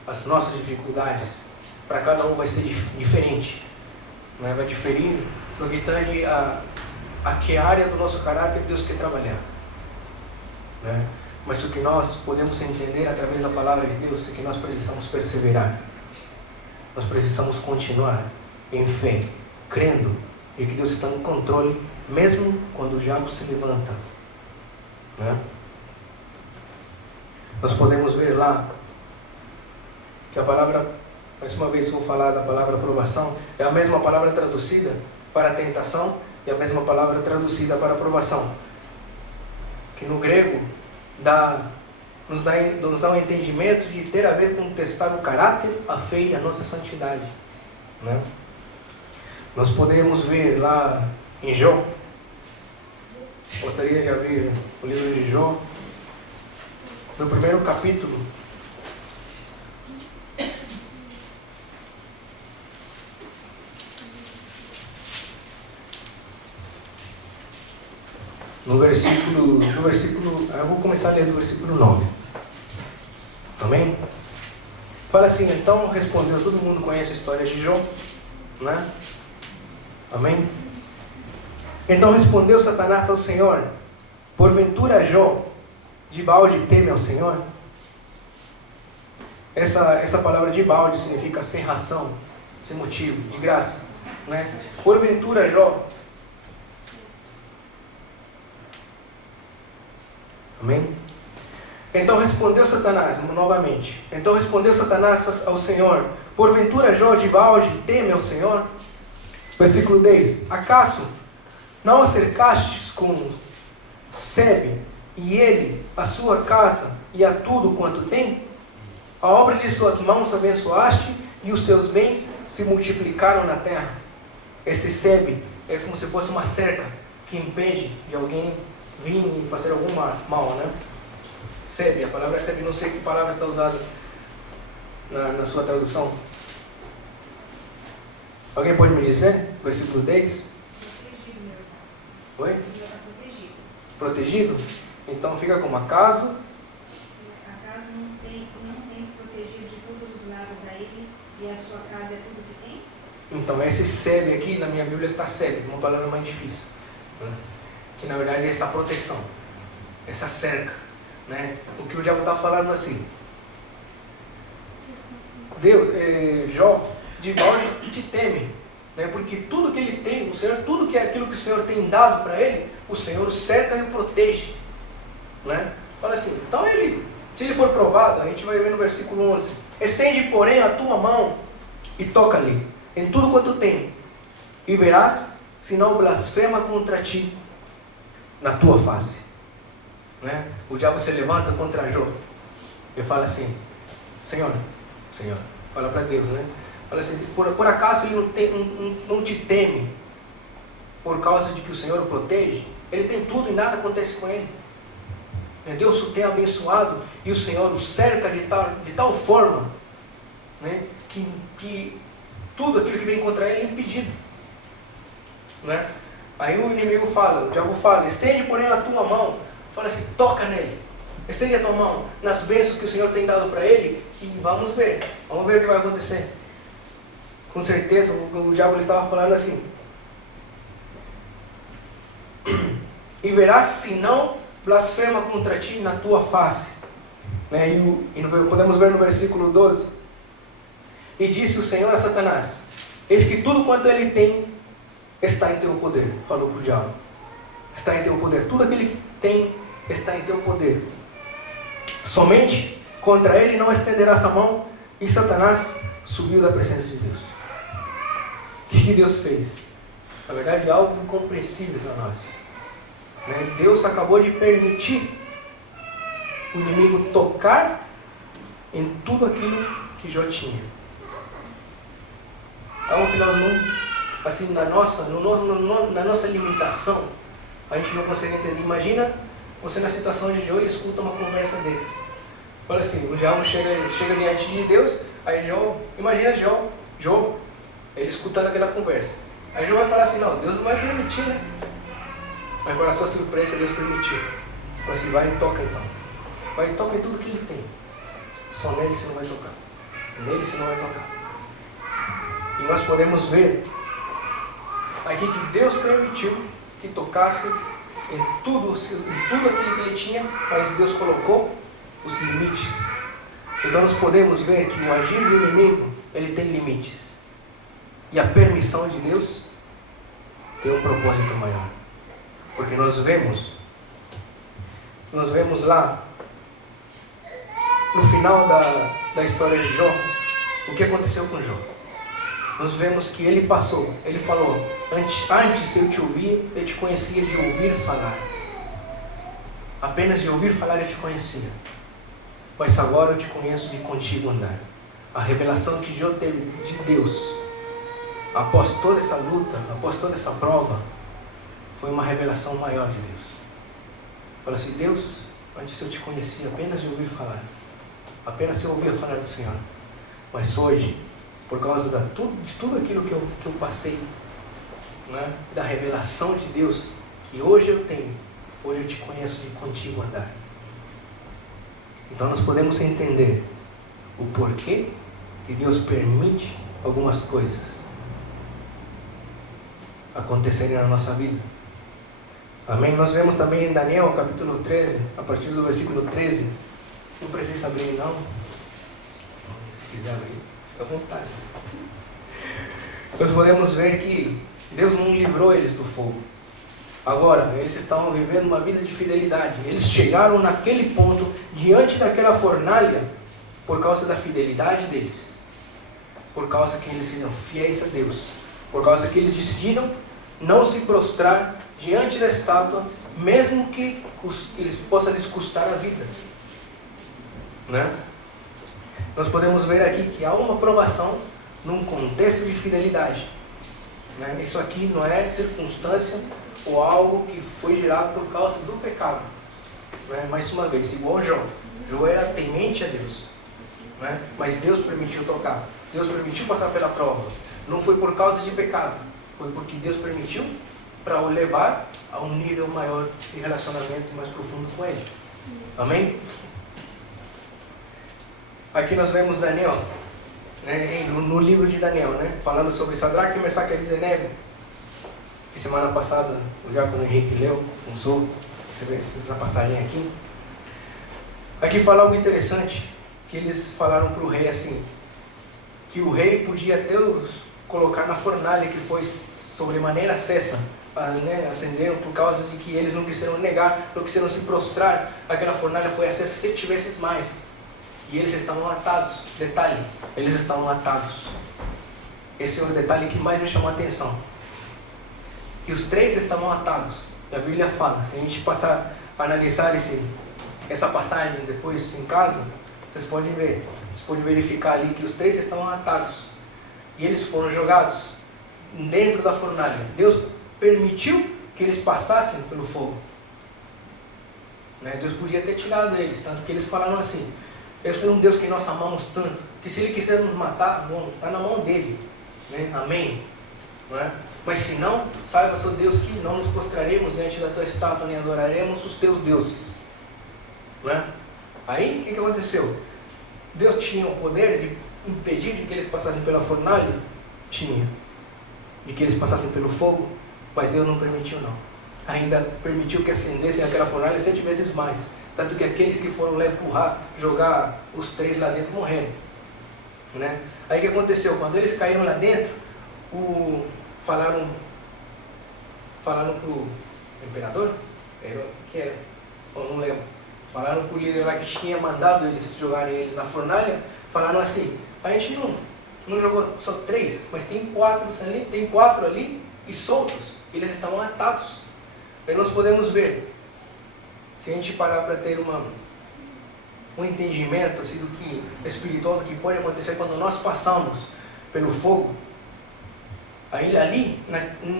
as nossas dificuldades, para cada um vai ser diferente. Né? Vai diferir no que tange a que área do nosso caráter Deus quer trabalhar. Né? Mas o que nós podemos entender através da palavra de Deus é que nós precisamos perseverar. Nós precisamos continuar em fé, crendo em que Deus está no controle, mesmo quando o diabo se levanta. Né? Nós podemos ver lá que a palavra, mais uma vez vou falar da palavra aprovação, é a mesma palavra traduzida para tentação e a mesma palavra traduzida para aprovação, que no grego nos dá um entendimento de ter a ver com testar o caráter, a fé e a nossa santidade. Né? Nós podemos ver lá em Jó, gostaria de abrir o livro de Jó, no primeiro capítulo. No versículo, eu vou começar a ler do versículo 9. Amém? Fala assim, então respondeu, todo mundo conhece a história de Jó, né? Amém? Então respondeu Satanás ao Senhor, porventura Jó, de balde teme ao Senhor? Essa palavra de balde significa sem razão, sem motivo, de graça, né? Porventura Jó. Amém? Então respondeu Satanás, novamente. Então respondeu Satanás ao Senhor, porventura Jó de balde teme ao Senhor? Versículo 10. Acaso não o cercastes com sebe, e ele, a sua casa, e a tudo quanto tem? A obra de suas mãos abençoaste, e os seus bens se multiplicaram na terra. Esse sebe é como se fosse uma cerca que impede de alguém vir e fazer algum mal, né? Sebe, a palavra sebe, não sei que palavra está usada na sua tradução. Alguém pode me dizer? Versículo 10. Protegido, meu. Oi? Protegido. Protegido? Então fica como acaso? Acaso não tens protegido de todos os lados a ele, e a sua casa é tudo que tem? Então esse sebe aqui, na minha Bíblia está sebe, uma palavra mais difícil, né? Que na verdade é essa proteção, essa cerca, né? O que o diabo está falando assim, Jó, de balde te teme, né? Porque tudo que ele tem, o Senhor, tudo que é aquilo que o Senhor tem dado para ele, o Senhor o cerca e o protege, né? Fala assim, então se ele for provado, a gente vai ver no versículo 11, estende porém a tua mão e toca-lhe em tudo quanto tem, e verás se não blasfema contra ti na tua face, né? O diabo se levanta contra Jó e fala assim, Senhor, fala para Deus, né? Fala assim, por acaso ele não te teme por causa de que o Senhor o protege? Ele tem tudo e nada acontece com ele. Deus o tem abençoado e o Senhor o cerca de tal forma, né, que tudo aquilo que vem contra ele é impedido, né? Aí o inimigo fala, o diabo fala, estende porém a tua mão, fala assim, toca nele, estende a tua mão nas bênçãos que o Senhor tem dado para ele, e vamos ver o que vai acontecer. Com certeza o diabo estava falando assim, e verás se não blasfema contra ti na tua face, né? Podemos ver no versículo 12, e disse o Senhor a Satanás, eis que tudo quanto ele tem está em teu poder. Falou para o diabo, está em teu poder, tudo aquilo tem está em teu poder. Somente contra ele não estenderás a mão. E Satanás subiu da presença de Deus. O que Deus fez? Na verdade, algo incompreensível para nós. Deus acabou de permitir o inimigo tocar em tudo aquilo que Jó tinha. Algo que nós não, assim, na nossa limitação, a gente não consegue entender. Imagina você na situação de Jó e escuta uma conversa desses. Olha assim, o Jó chega diante de Deus, aí Jó, imagina Jó, ele escutando aquela conversa. Aí Jó vai falar assim, não, Deus não vai permitir, né? Mas para a sua surpresa, Deus permitiu. Fala assim, vai e toca então. Vai e toca em tudo que ele tem. Só nele você não vai tocar. Nele você não vai tocar. E nós podemos ver aqui que Deus permitiu que tocasse em tudo aquilo que ele tinha, mas Deus colocou os limites. Então nós podemos ver que o agir do inimigo, ele tem limites. E a permissão de Deus tem um propósito maior. Porque nós vemos lá, no final da história de Jó, o que aconteceu com Jó. Nós vemos que ele falou, antes eu te ouvia, eu te conhecia de ouvir falar. Apenas de ouvir falar eu te conhecia. Mas agora eu te conheço de contigo andar. A revelação que Jó teve de Deus, após toda essa luta, após toda essa prova, foi uma revelação maior de Deus. Fala assim, Deus, antes eu te conhecia apenas de ouvir falar. Apenas eu ouvia falar do Senhor. Mas hoje, por causa de tudo aquilo que eu passei, né, da revelação de Deus, que hoje eu tenho, hoje eu te conheço de contigo andar. Então nós podemos entender o porquê que Deus permite algumas coisas acontecerem na nossa vida. Amém? Nós vemos também em Daniel, capítulo 13, a partir do versículo 13. Não precisa abrir, não. Se quiser abrir, fica à vontade. Nós podemos ver que Deus não livrou eles do fogo. Agora, eles estavam vivendo uma vida de fidelidade. Eles chegaram naquele ponto, diante daquela fornalha, por causa da fidelidade deles. Por causa que eles eram fiéis a Deus. Por causa que eles decidiram não se prostrar diante da estátua, mesmo que possa lhes custar a vida. Né? Nós podemos ver aqui que há uma provação num contexto de fidelidade. Né? Isso aqui não é circunstância ou algo que foi gerado por causa do pecado. Né? Mais uma vez, igual Jó. Jó era temente a Deus. Né? Mas Deus permitiu tocar. Deus permitiu passar pela prova. Não foi por causa de pecado. Foi porque Deus permitiu para o levar a um nível maior de relacionamento mais profundo com Ele. Amém? Aqui nós vemos Daniel, né, no livro de Daniel, né, falando sobre Sadraque, Mesaque e Abdenego. Que semana passada o diácono Henrique leu, usou essa passagem aqui. Aqui fala algo interessante, que eles falaram para o rei assim, que o rei podia até os colocar na fornalha que foi sobremaneira acesa, né, acenderam por causa de que eles não quiseram negar, não quiseram se prostrar. Aquela fornalha foi acesa 7 vezes mais. E eles estavam atados. Detalhe, eles estavam atados. Esse é o detalhe que mais me chamou a atenção. Que os 3 estavam atados. E a Bíblia fala, se a gente passar a analisar essa passagem depois em casa, vocês podem ver, vocês podem verificar ali que os 3 estavam atados. E eles foram jogados dentro da fornalha. Deus permitiu que eles passassem pelo fogo. Né? Deus podia ter tirado eles, tanto que eles falaram assim, Deus foi um Deus que nós amamos tanto, que se Ele quiser nos matar, bom, está na mão dEle. Né? Amém? Não é? Mas se não, saiba, seu Deus, que não nos prostraremos diante da tua estátua, nem adoraremos os teus deuses. Não é? Aí, o que aconteceu? Deus tinha o poder de impedir de que eles passassem pela fornalha? Tinha. De que eles passassem pelo fogo? Mas Deus não permitiu, não. Ainda permitiu que acendessem aquela fornalha 7 vezes mais. Tanto que aqueles que foram lá empurrar, jogar os 3 lá dentro, morreram. Né? Aí o que aconteceu? Quando eles caíram lá dentro, falaram para o imperador, Era o que era? Eu não lembro. Falaram para o líder lá que tinha mandado eles jogarem eles na fornalha. Falaram assim, a gente não jogou só 3, mas tem 4 ali e soltos. Eles estavam atados. Aí nós podemos ver, se a gente parar para ter um entendimento assim, do que espiritual, do que pode acontecer quando nós passamos pelo fogo. Aí ali,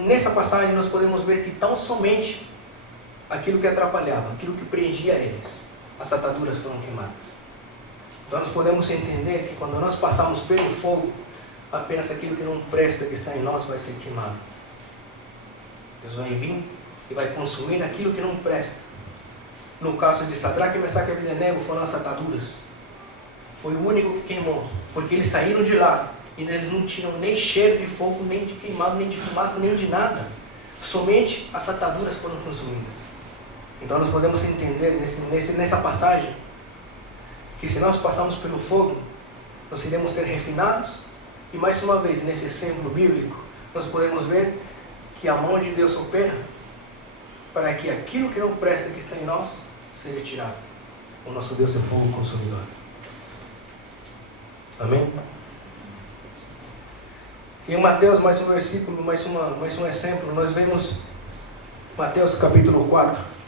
nessa passagem, nós podemos ver que tão somente aquilo que atrapalhava, aquilo que prendia eles, as ataduras foram queimadas. Então nós podemos entender que quando nós passamos pelo fogo, apenas aquilo que não presta, que está em nós, vai ser queimado. Deus vai vir e vai consumir aquilo que não presta. No caso de Sadraque, Mesaque e Abednego foram as ataduras. Foi o único que queimou, porque eles saíram de lá e eles não tinham nem cheiro de fogo, nem de queimado, nem de fumaça, nem de nada. Somente as ataduras foram consumidas. Então nós podemos entender nessa passagem que se nós passarmos pelo fogo, nós iremos ser refinados. E mais uma vez, nesse exemplo bíblico, nós podemos ver que a mão de Deus opera para que aquilo que não presta, que está em nós, seja tirado. O nosso Deus é fogo consumidor. Amém? E em Mateus, mais um versículo, mais um exemplo, nós vemos Mateus capítulo 4.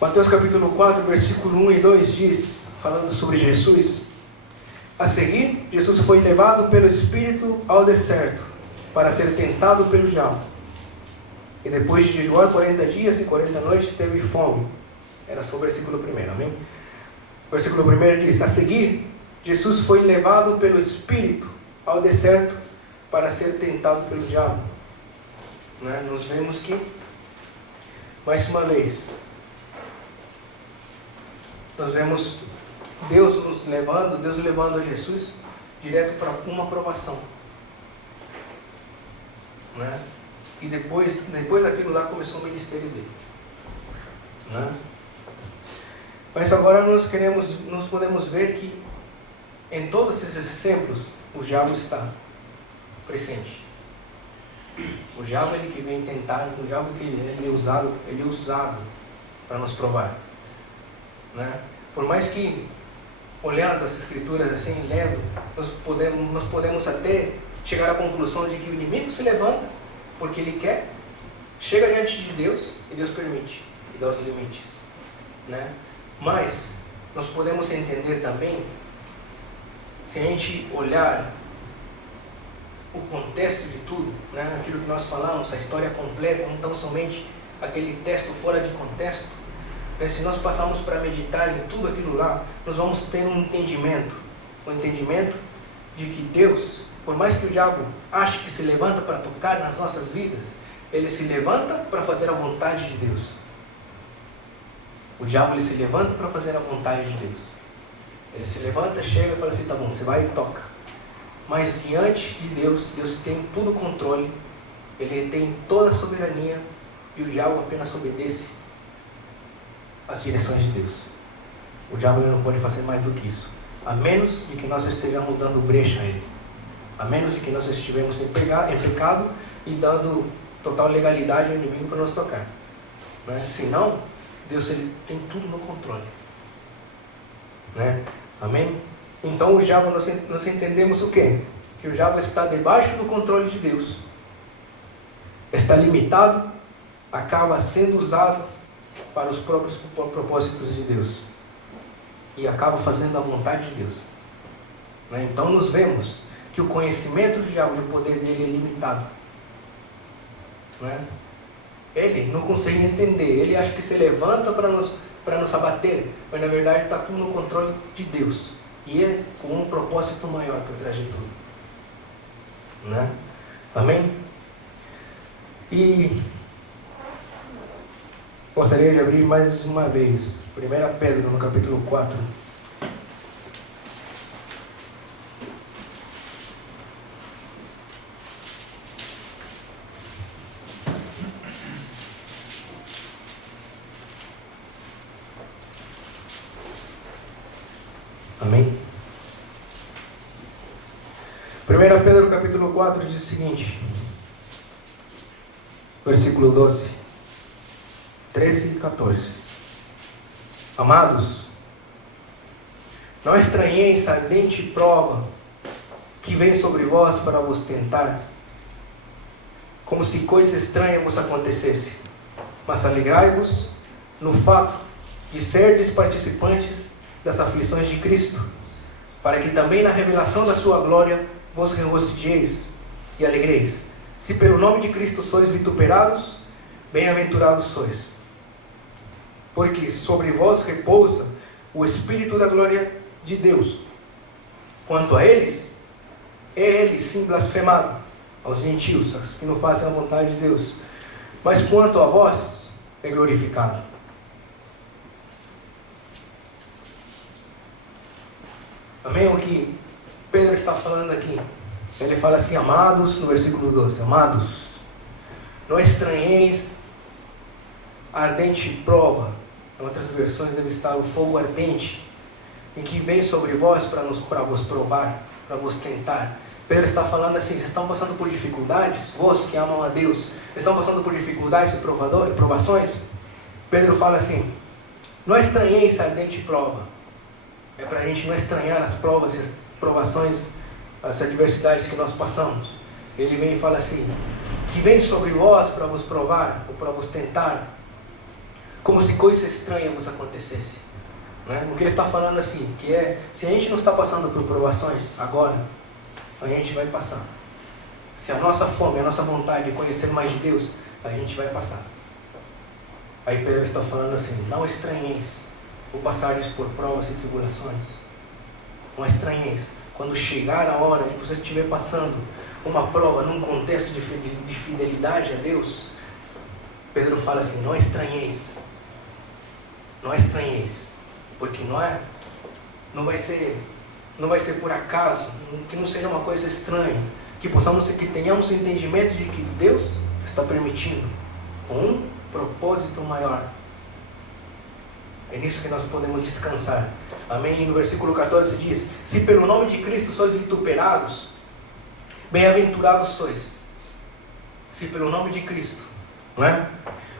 Mateus capítulo 4, versículo 1 e 2 diz, falando sobre Jesus: a seguir, Jesus foi levado pelo Espírito ao deserto, para ser tentado pelo diabo. E depois de jejuar 40 dias e 40 noites, teve fome. Era só o versículo 1, amém? O versículo 1 diz: a seguir, Jesus foi levado pelo Espírito ao deserto, para ser tentado pelo diabo. Nós vemos que, mais uma vez, nós vemos Deus levando a Jesus direto para uma aprovação. E depois daquilo lá começou o ministério dele. Mas agora nós podemos ver que em todos esses exemplos o diabo está presente. O diabo é ele que vem tentar, o diabo que ele é usado para nos provar. Por mais que, olhando as escrituras assim, lendo, nós podemos até chegar à conclusão de que o inimigo se levanta porque ele quer, chega diante de Deus e Deus permite e dá os limites. Mas nós podemos entender também, se a gente olhar o contexto de tudo, aquilo que nós falamos, a história completa, não tão somente aquele texto fora de contexto. Se nós passarmos para meditar em tudo aquilo lá, nós vamos ter um entendimento de que Deus, por mais que o diabo ache que se levanta para tocar nas nossas vidas, ele se levanta para fazer a vontade de Deus. O diabo ele se levanta para fazer a vontade de Deus. Ele se levanta, chega e fala assim, tá bom, você vai e toca. Mas diante de Deus, Deus tem todo o controle, ele tem toda a soberania e o diabo apenas obedece as direções de Deus. O diabo não pode fazer mais do que isso, a menos de que nós estejamos dando brecha a ele, a menos de que nós estivermos em pecado e dando total legalidade ao inimigo para nos tocar. Senão, Deus ele tem tudo no controle. Amém? Então o diabo, nós entendemos o quê? Que o diabo está debaixo do controle de Deus, está limitado, acaba sendo usado para os próprios propósitos de Deus e acaba fazendo a vontade de Deus. Então nós vemos que o conhecimento do diabo e o poder dele é limitado. Ele não consegue entender, ele acha que se levanta para nos abater, mas na verdade está tudo no controle de Deus e é com um propósito maior por trás de tudo. Amém? E gostaria de abrir mais uma vez 1 Pedro no capítulo 4. 1 Pedro capítulo 4 diz o seguinte, versículo 12, 13 e 14. Amados, não estranheis a ardente prova que vem sobre vós para vos tentar, como se coisa estranha vos acontecesse, mas alegrai-vos no fato de serdes participantes das aflições de Cristo, para que também na revelação da sua glória vos regozijeis e alegreis. Se pelo nome de Cristo sois vituperados, bem-aventurados sois, porque sobre vós repousa o Espírito da glória de Deus. Quanto a eles, é ele sim blasfemado, aos gentios, aos que não fazem a vontade de Deus, mas quanto a vós, é glorificado. Amém? O que Pedro está falando aqui, ele fala assim, amados, no versículo 12, amados, não estranheis a ardente prova. Em outras versões deve estar o fogo ardente, em que vem sobre vós para vos provar, para vos tentar. Pedro está falando assim, vocês estão passando por dificuldades, vós que amam a Deus, estão passando por dificuldades e provações. Pedro fala assim, não estranheis a ardente prova. É para a gente não estranhar as provas e as provações, as adversidades que nós passamos. Ele vem e fala assim, que vem sobre vós para vos provar, ou para vos tentar, como se coisa estranha vos acontecesse. Né? O que ele está falando assim, que é, se a gente não está passando por provações agora, a gente vai passar. Se a nossa fome, a nossa vontade de conhecer mais de Deus, a gente vai passar. Aí Pedro está falando assim, não estranheis o passares por provas e tribulações. Não estranheis. Quando chegar a hora de você estiver passando uma prova num contexto de fidelidade a Deus, Pedro fala assim, não estranheis. Não estranheis. Porque não vai ser por acaso, que não seja uma coisa estranha, que tenhamos o entendimento de que Deus está permitindo com um propósito maior. É nisso que nós podemos descansar. Amém? E no versículo 14 diz, se pelo nome de Cristo sois vituperados, bem-aventurados sois. Se pelo nome de Cristo, não é?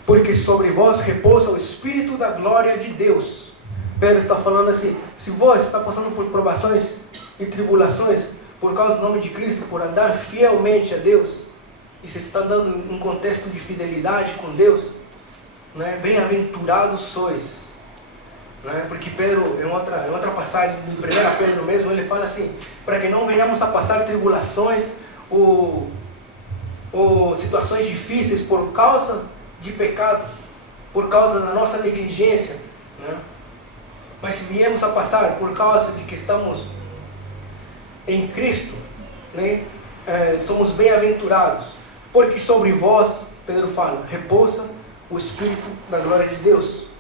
Porque sobre vós repousa o Espírito da glória de Deus. Pedro está falando assim, se vós está passando por provações e tribulações, por causa do nome de Cristo, por andar fielmente a Deus, e se está dando um contexto de fidelidade com Deus, né? Bem-aventurados sois. Né? Porque Pedro, em outra passagem, em 1 Pedro mesmo, ele fala assim, para que não venhamos a passar tribulações ou situações difíceis por causa de pecado, por causa da nossa negligência, né? Mas se viemos a passar por causa de que estamos em Cristo, né? Somos bem-aventurados, porque sobre vós, Pedro fala, repousa o Espírito da glória de Deus.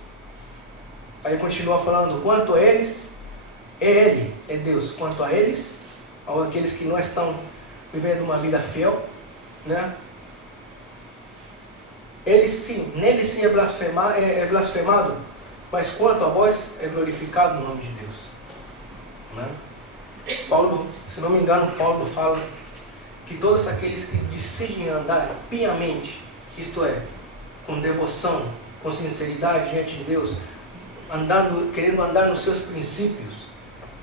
Aí continua falando, quanto a eles, é Ele, é Deus. Quanto a eles, aqueles que não estão vivendo uma vida fiel, né? Nele sim é blasfemado, mas quanto a vós, é glorificado no nome de Deus. Né? Paulo, se não me engano, Paulo fala que todos aqueles que decidem andar piamente, isto é, com devoção, com sinceridade diante de Deus, querendo andar nos seus princípios,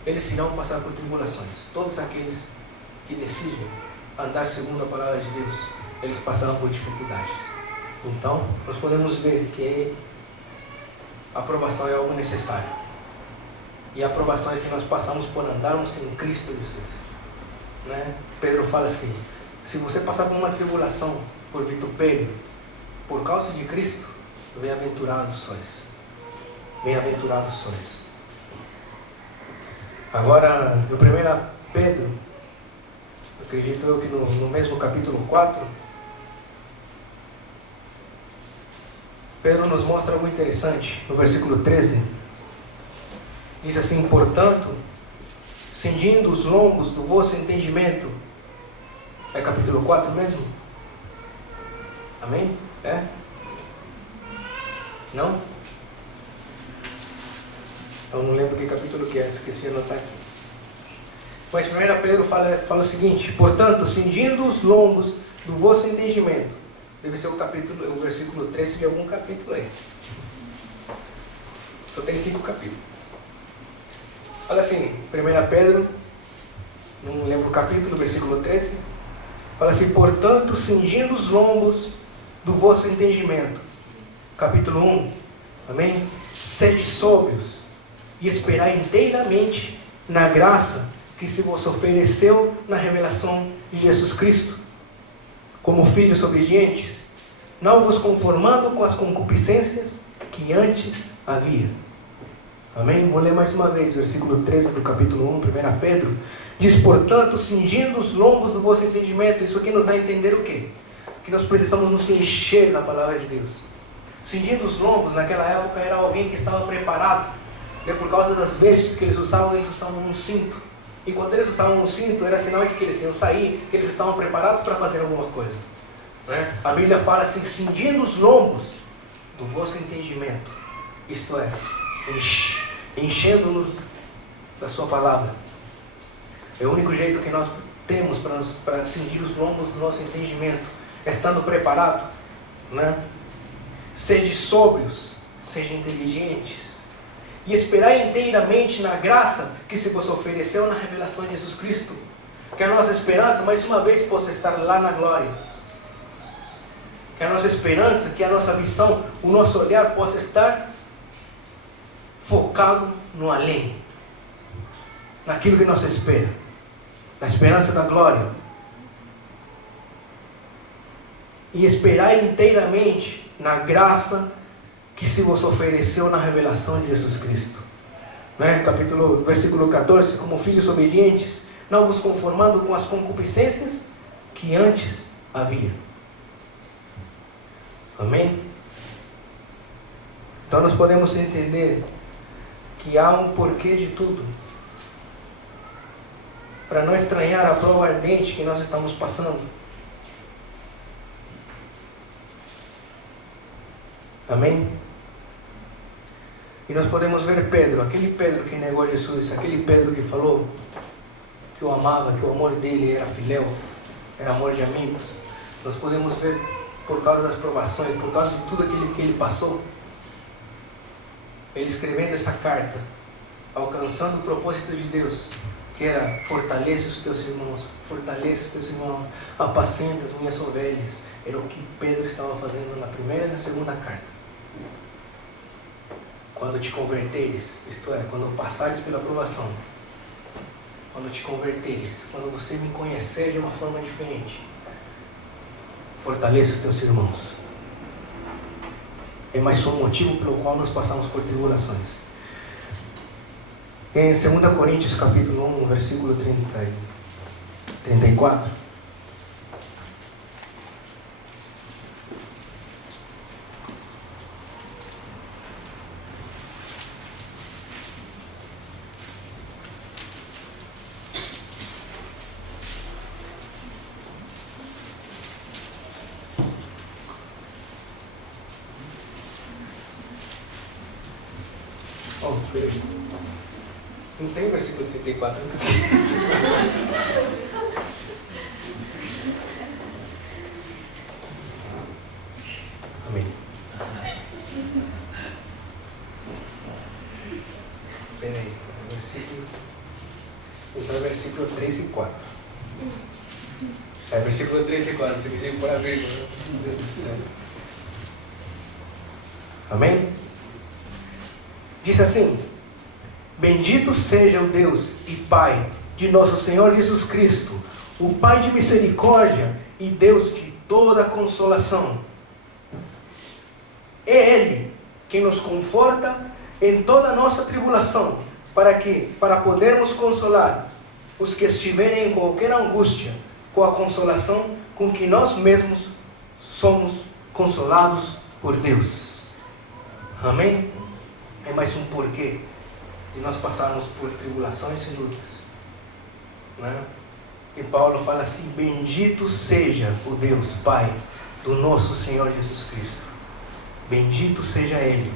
eles irão passar por tribulações. Todos aqueles que decidem andar segundo a palavra de Deus, eles passarão por dificuldades. Então, nós podemos ver que a aprovação é algo necessário. E a aprovação é que nós passamos por andarmos em Cristo Jesus. Né? Pedro fala assim, se você passar por uma tribulação, por vitupério, por causa de Cristo, bem-aventurados sois. Bem-aventurados sois. Agora, no 1 Pedro, acredito eu que no mesmo capítulo 4, Pedro nos mostra algo interessante. No versículo 13, diz assim, portanto, cingindo os lombos do vosso entendimento. É capítulo 4 mesmo? Amém? É? Não? Eu não lembro que capítulo que é, esqueci de anotar aqui. Mas 1 Pedro fala o seguinte: portanto, cingindo os lombos do vosso entendimento. Deve ser o versículo 13 de algum capítulo aí. Só tem 5 capítulos. Olha assim, 1 Pedro, não lembro o capítulo, versículo 13. Fala assim: portanto, cingindo os lombos do vosso entendimento. Capítulo 1. Amém? Sede sóbrios e esperai inteiramente na graça que se vos ofereceu na revelação de Jesus Cristo, como filhos obedientes, não vos conformando com as concupiscências que antes havia. Amém? Vou ler mais uma vez, versículo 13 do capítulo 1, 1 Pedro. Diz, portanto, cingindo os lombos do vosso entendimento. Isso aqui nos dá a entender o quê? Que nós precisamos nos encher da palavra de Deus. Cingindo os lombos, naquela época, era alguém que estava preparado. Por causa das vestes que eles usavam um cinto. E quando eles usavam um cinto, era sinal de que eles iam sair, que eles estavam preparados para fazer alguma coisa. A Bíblia fala assim, cingindo os lombos do vosso entendimento. Isto é, enchendo-nos da sua palavra. É o único jeito que nós temos para cingir os lombos do nosso entendimento, estando preparado. Sede sóbrios, sejam inteligentes, e esperai inteiramente na graça que se vos ofereceu na revelação de Jesus Cristo. Que a nossa esperança, mais uma vez, possa estar lá na glória. Que a nossa esperança, que a nossa visão, o nosso olhar possa estar focado no além. Naquilo que nos espera. Na esperança da glória. E esperai inteiramente na graça que se vos ofereceu na revelação de Jesus Cristo. Versículo 14, como filhos obedientes, não vos conformando com as concupiscências que antes havia. Amém? Então nós podemos entender que há um porquê de tudo. Para não estranhar a prova ardente que nós estamos passando. Amém? E nós podemos ver Pedro, aquele Pedro que negou Jesus, aquele Pedro que falou que o amava, que o amor dele era filéu, era amor de amigos. Nós podemos ver, por causa das provações, por causa de tudo aquilo que ele passou, ele escrevendo essa carta, alcançando o propósito de Deus, que era: fortaleça os teus irmãos, apacenta as minhas ovelhas. Era o que Pedro estava fazendo na primeira e na segunda carta. Quando te converteres, isto é, quando passares pela provação, quando te converteres, quando você me conhecer de uma forma diferente, fortaleça os teus irmãos. É mais um motivo pelo qual nós passamos por tribulações. Em 2 Coríntios capítulo 1, versículo 34. Não tem versículo 34, né? Amém. Espera aí, versículo 3 e 4. Versículo 3 e 4, você consegue pôr a vírgula. Amém? Diz assim: bendito seja o Deus e Pai de nosso Senhor Jesus Cristo, o Pai de misericórdia e Deus de toda consolação. É Ele quem nos conforta em toda a nossa tribulação, para podermos consolar os que estiverem em qualquer angústia, com a consolação com que nós mesmos somos consolados por Deus. Amém? É mais um porquê de nós passarmos por tribulações e lutas. E Paulo fala assim: bendito seja o Deus Pai do nosso Senhor Jesus Cristo. Bendito seja Ele,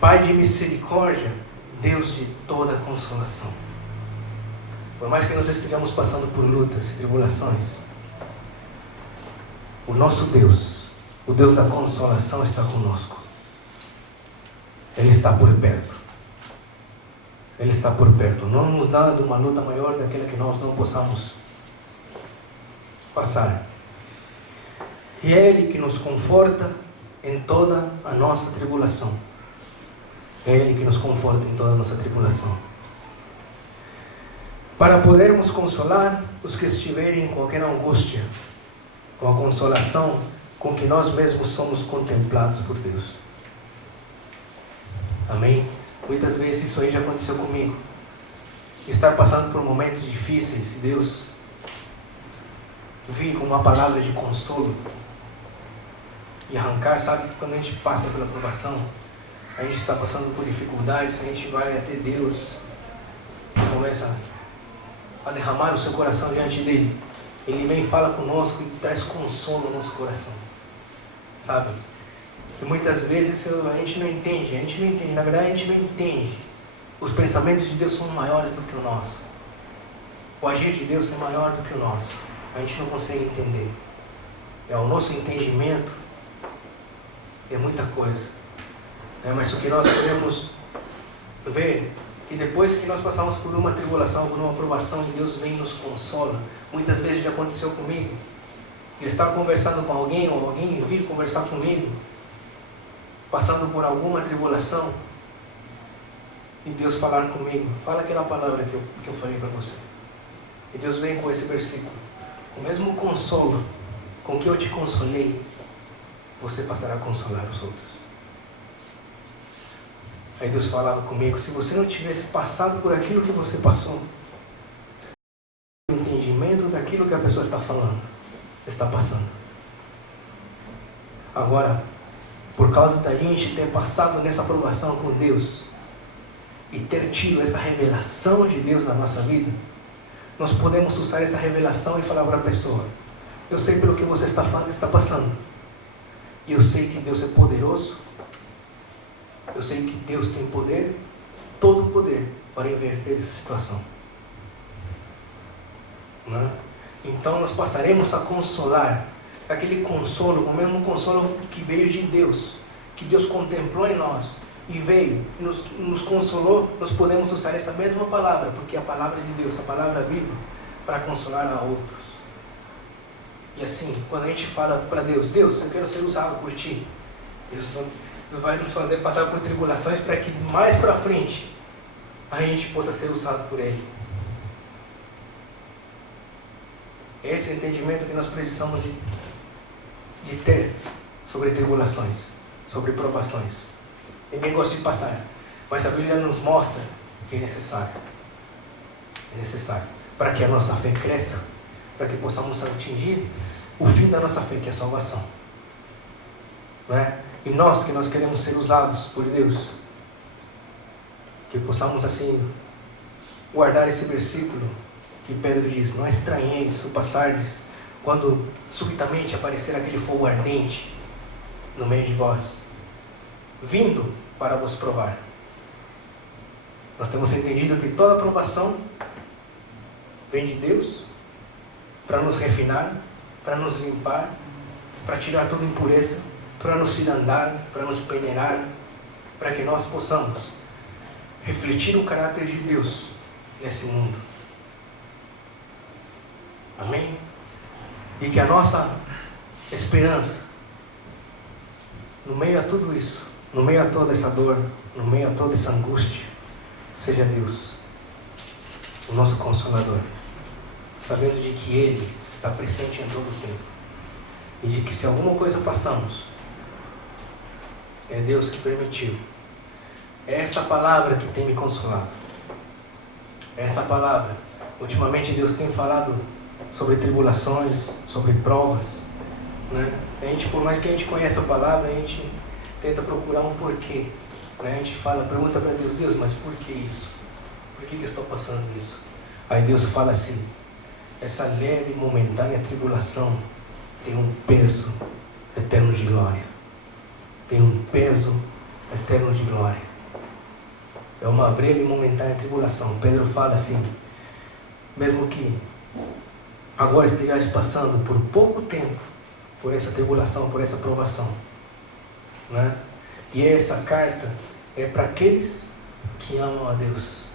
Pai de misericórdia, Deus de toda consolação. Por mais que nós estejamos passando por lutas e tribulações, o nosso Deus, o Deus da consolação, está conosco. Ele está por perto. Ele está por perto, não nos dando uma luta maior daquela que nós não possamos passar. E é Ele que nos conforta em toda a nossa tribulação. É Ele que nos conforta em toda a nossa tribulação. Para podermos consolar os que estiverem em qualquer angústia, com a consolação com que nós mesmos somos contemplados por Deus. Amém? Muitas vezes isso aí já aconteceu comigo. Estar passando por momentos difíceis, Deus vir com uma palavra de consolo e arrancar, sabe? Quando a gente passa pela provação, a gente está passando por dificuldades, a gente vai até Deus e começa a derramar o seu coração diante dele. Ele vem e fala conosco e traz consolo ao nosso coração, sabe? E muitas vezes a gente não entende, na verdade a gente não entende. Os pensamentos de Deus são maiores do que o nosso. O agir de Deus é maior do que o nosso. A gente não consegue entender. O nosso entendimento é muita coisa. Mas o que nós podemos ver, e depois que nós passamos por uma tribulação, por uma provação, Deus vem e nos consola. Muitas vezes já aconteceu comigo. Eu estar conversando com alguém, ou alguém vir conversar comigo, passando por alguma tribulação, e Deus falar comigo, fala aquela palavra que eu falei para você. E Deus vem com esse versículo: o mesmo consolo com que eu te consolei, você passará a consolar os outros. Aí Deus falava comigo: se você não tivesse passado por aquilo que você passou, o entendimento daquilo que a pessoa está falando, está passando. Agora, por causa da gente ter passado nessa provação com Deus e ter tido essa revelação de Deus na nossa vida, nós podemos usar essa revelação e falar para a pessoa: eu sei pelo que você está passando, e eu sei que Deus é poderoso, eu sei que Deus tem poder, todo o poder, para inverter essa situação. Não? Então nós passaremos a consolar, aquele consolo, o mesmo consolo que veio de Deus, que Deus contemplou em nós e veio, nos consolou. Nós podemos usar essa mesma palavra, porque é a palavra de Deus, a palavra viva, para consolar a outros. E assim, quando a gente fala para Deus: Deus, eu quero ser usado por Ti, Deus vai nos fazer passar por tribulações para que mais para frente a gente possa ser usado por Ele. Esse é o entendimento que nós precisamos de ter sobre tribulações, sobre provações. Ninguém gosta de passar, mas a Bíblia nos mostra que é necessário. É necessário para que a nossa fé cresça, para que possamos atingir o fim da nossa fé, que é a salvação. Não é? E nós que nós queremos ser usados por Deus, que possamos assim guardar esse versículo que Pedro diz: não estranheis o passardes, quando subitamente aparecer aquele fogo ardente no meio de vós, vindo para vos provar. Nós temos entendido que toda provação vem de Deus para nos refinar, para nos limpar, para tirar toda impureza, para nos cirandar, para nos peneirar, para que nós possamos refletir o caráter de Deus nesse mundo. Amém? E que a nossa esperança, no meio a tudo isso, no meio a toda essa dor, no meio a toda essa angústia, seja Deus, o nosso Consolador, sabendo de que Ele está presente em todo o tempo, e de que se alguma coisa passamos, é Deus que permitiu. É essa palavra que tem me consolado. É essa palavra. Ultimamente Deus tem falado sobre tribulações, sobre provas, né? A gente, por mais que a gente conheça a palavra, a gente tenta procurar um porquê, né? A gente pergunta para Deus: Deus, mas por que isso? Por que eu estou passando isso? Aí Deus fala assim: essa leve e momentânea tribulação tem um peso eterno de glória. Tem um peso eterno de glória. É uma breve e momentânea tribulação. Pedro fala assim: mesmo que agora estejais passando por pouco tempo, por essa tribulação, por essa provação, né? E essa carta é para aqueles que amam a Deus.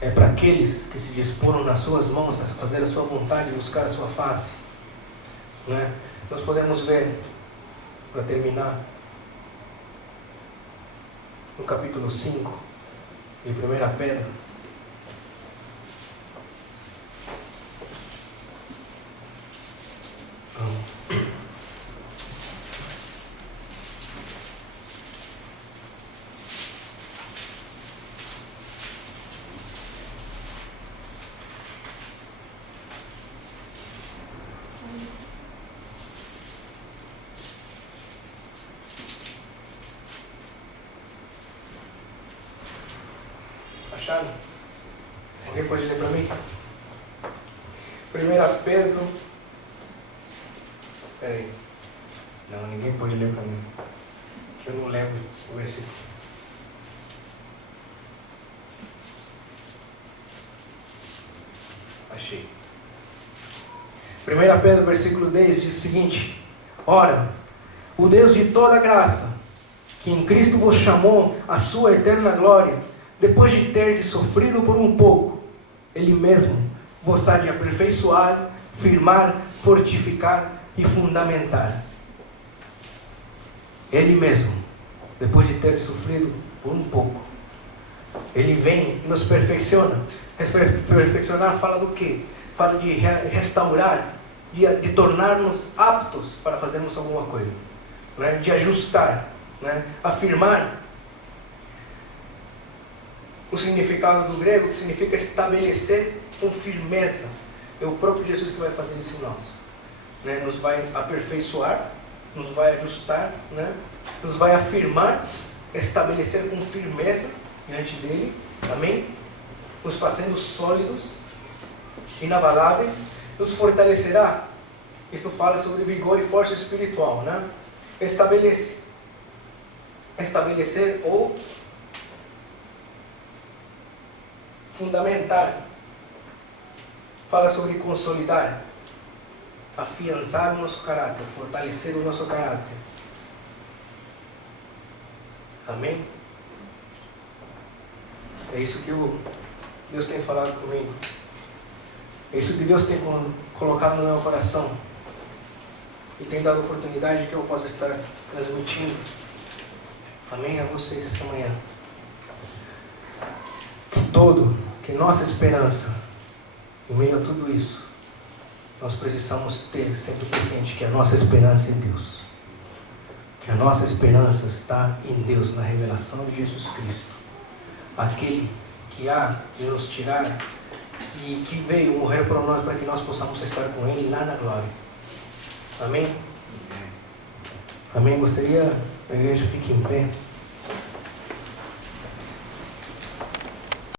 É para aqueles que se disporam nas suas mãos a fazer a sua vontade, buscar a sua face, né? Nós podemos ver, para terminar, no capítulo 5 de 1 Pedro. Acharam? Alguém pode ler para mim? 1 Pedro. Espera aí. Não, ninguém pode ler para mim. Que eu não lembro o versículo. Achei. 1 Pedro, versículo 10, diz o seguinte: ora, o Deus de toda graça, que em Cristo vos chamou à sua eterna glória, depois de ter sofrido por um pouco, Ele mesmo vos há de aperfeiçoar, firmar, fortificar e fundamentar. Ele mesmo, depois de ter sofrido por um pouco, Ele vem e nos perfecciona. Perfeccionar fala do quê? Fala de restaurar, de tornar-nos aptos para fazermos alguma coisa, né? De ajustar, né? Afirmar. O significado do grego que significa estabelecer com firmeza. É o próprio Jesus que vai fazer isso em nós, né? Nos vai aperfeiçoar, nos vai ajustar, né? Nos vai afirmar, estabelecer com firmeza diante dele, amém? Nos fazendo sólidos, inabaláveis, nos fortalecerá. Isto fala sobre vigor e força espiritual, né? Estabelecer ou fundamentar. Fala sobre consolidar, afiançar o nosso caráter, fortalecer o nosso caráter. Amém? É isso que Deus tem falado comigo. É isso que Deus tem colocado no meu coração. E tem dado a oportunidade que eu possa estar transmitindo. Amém? A vocês esta manhã. Que nossa esperança, em meio a tudo isso, nós precisamos ter sempre presente que a nossa esperança é em Deus. Que a nossa esperança está em Deus, na revelação de Jesus Cristo. Aquele que há de nos tirar e que veio morrer por nós para que nós possamos estar com Ele lá na glória. Amém? Amém? Gostaria que a igreja fique em pé.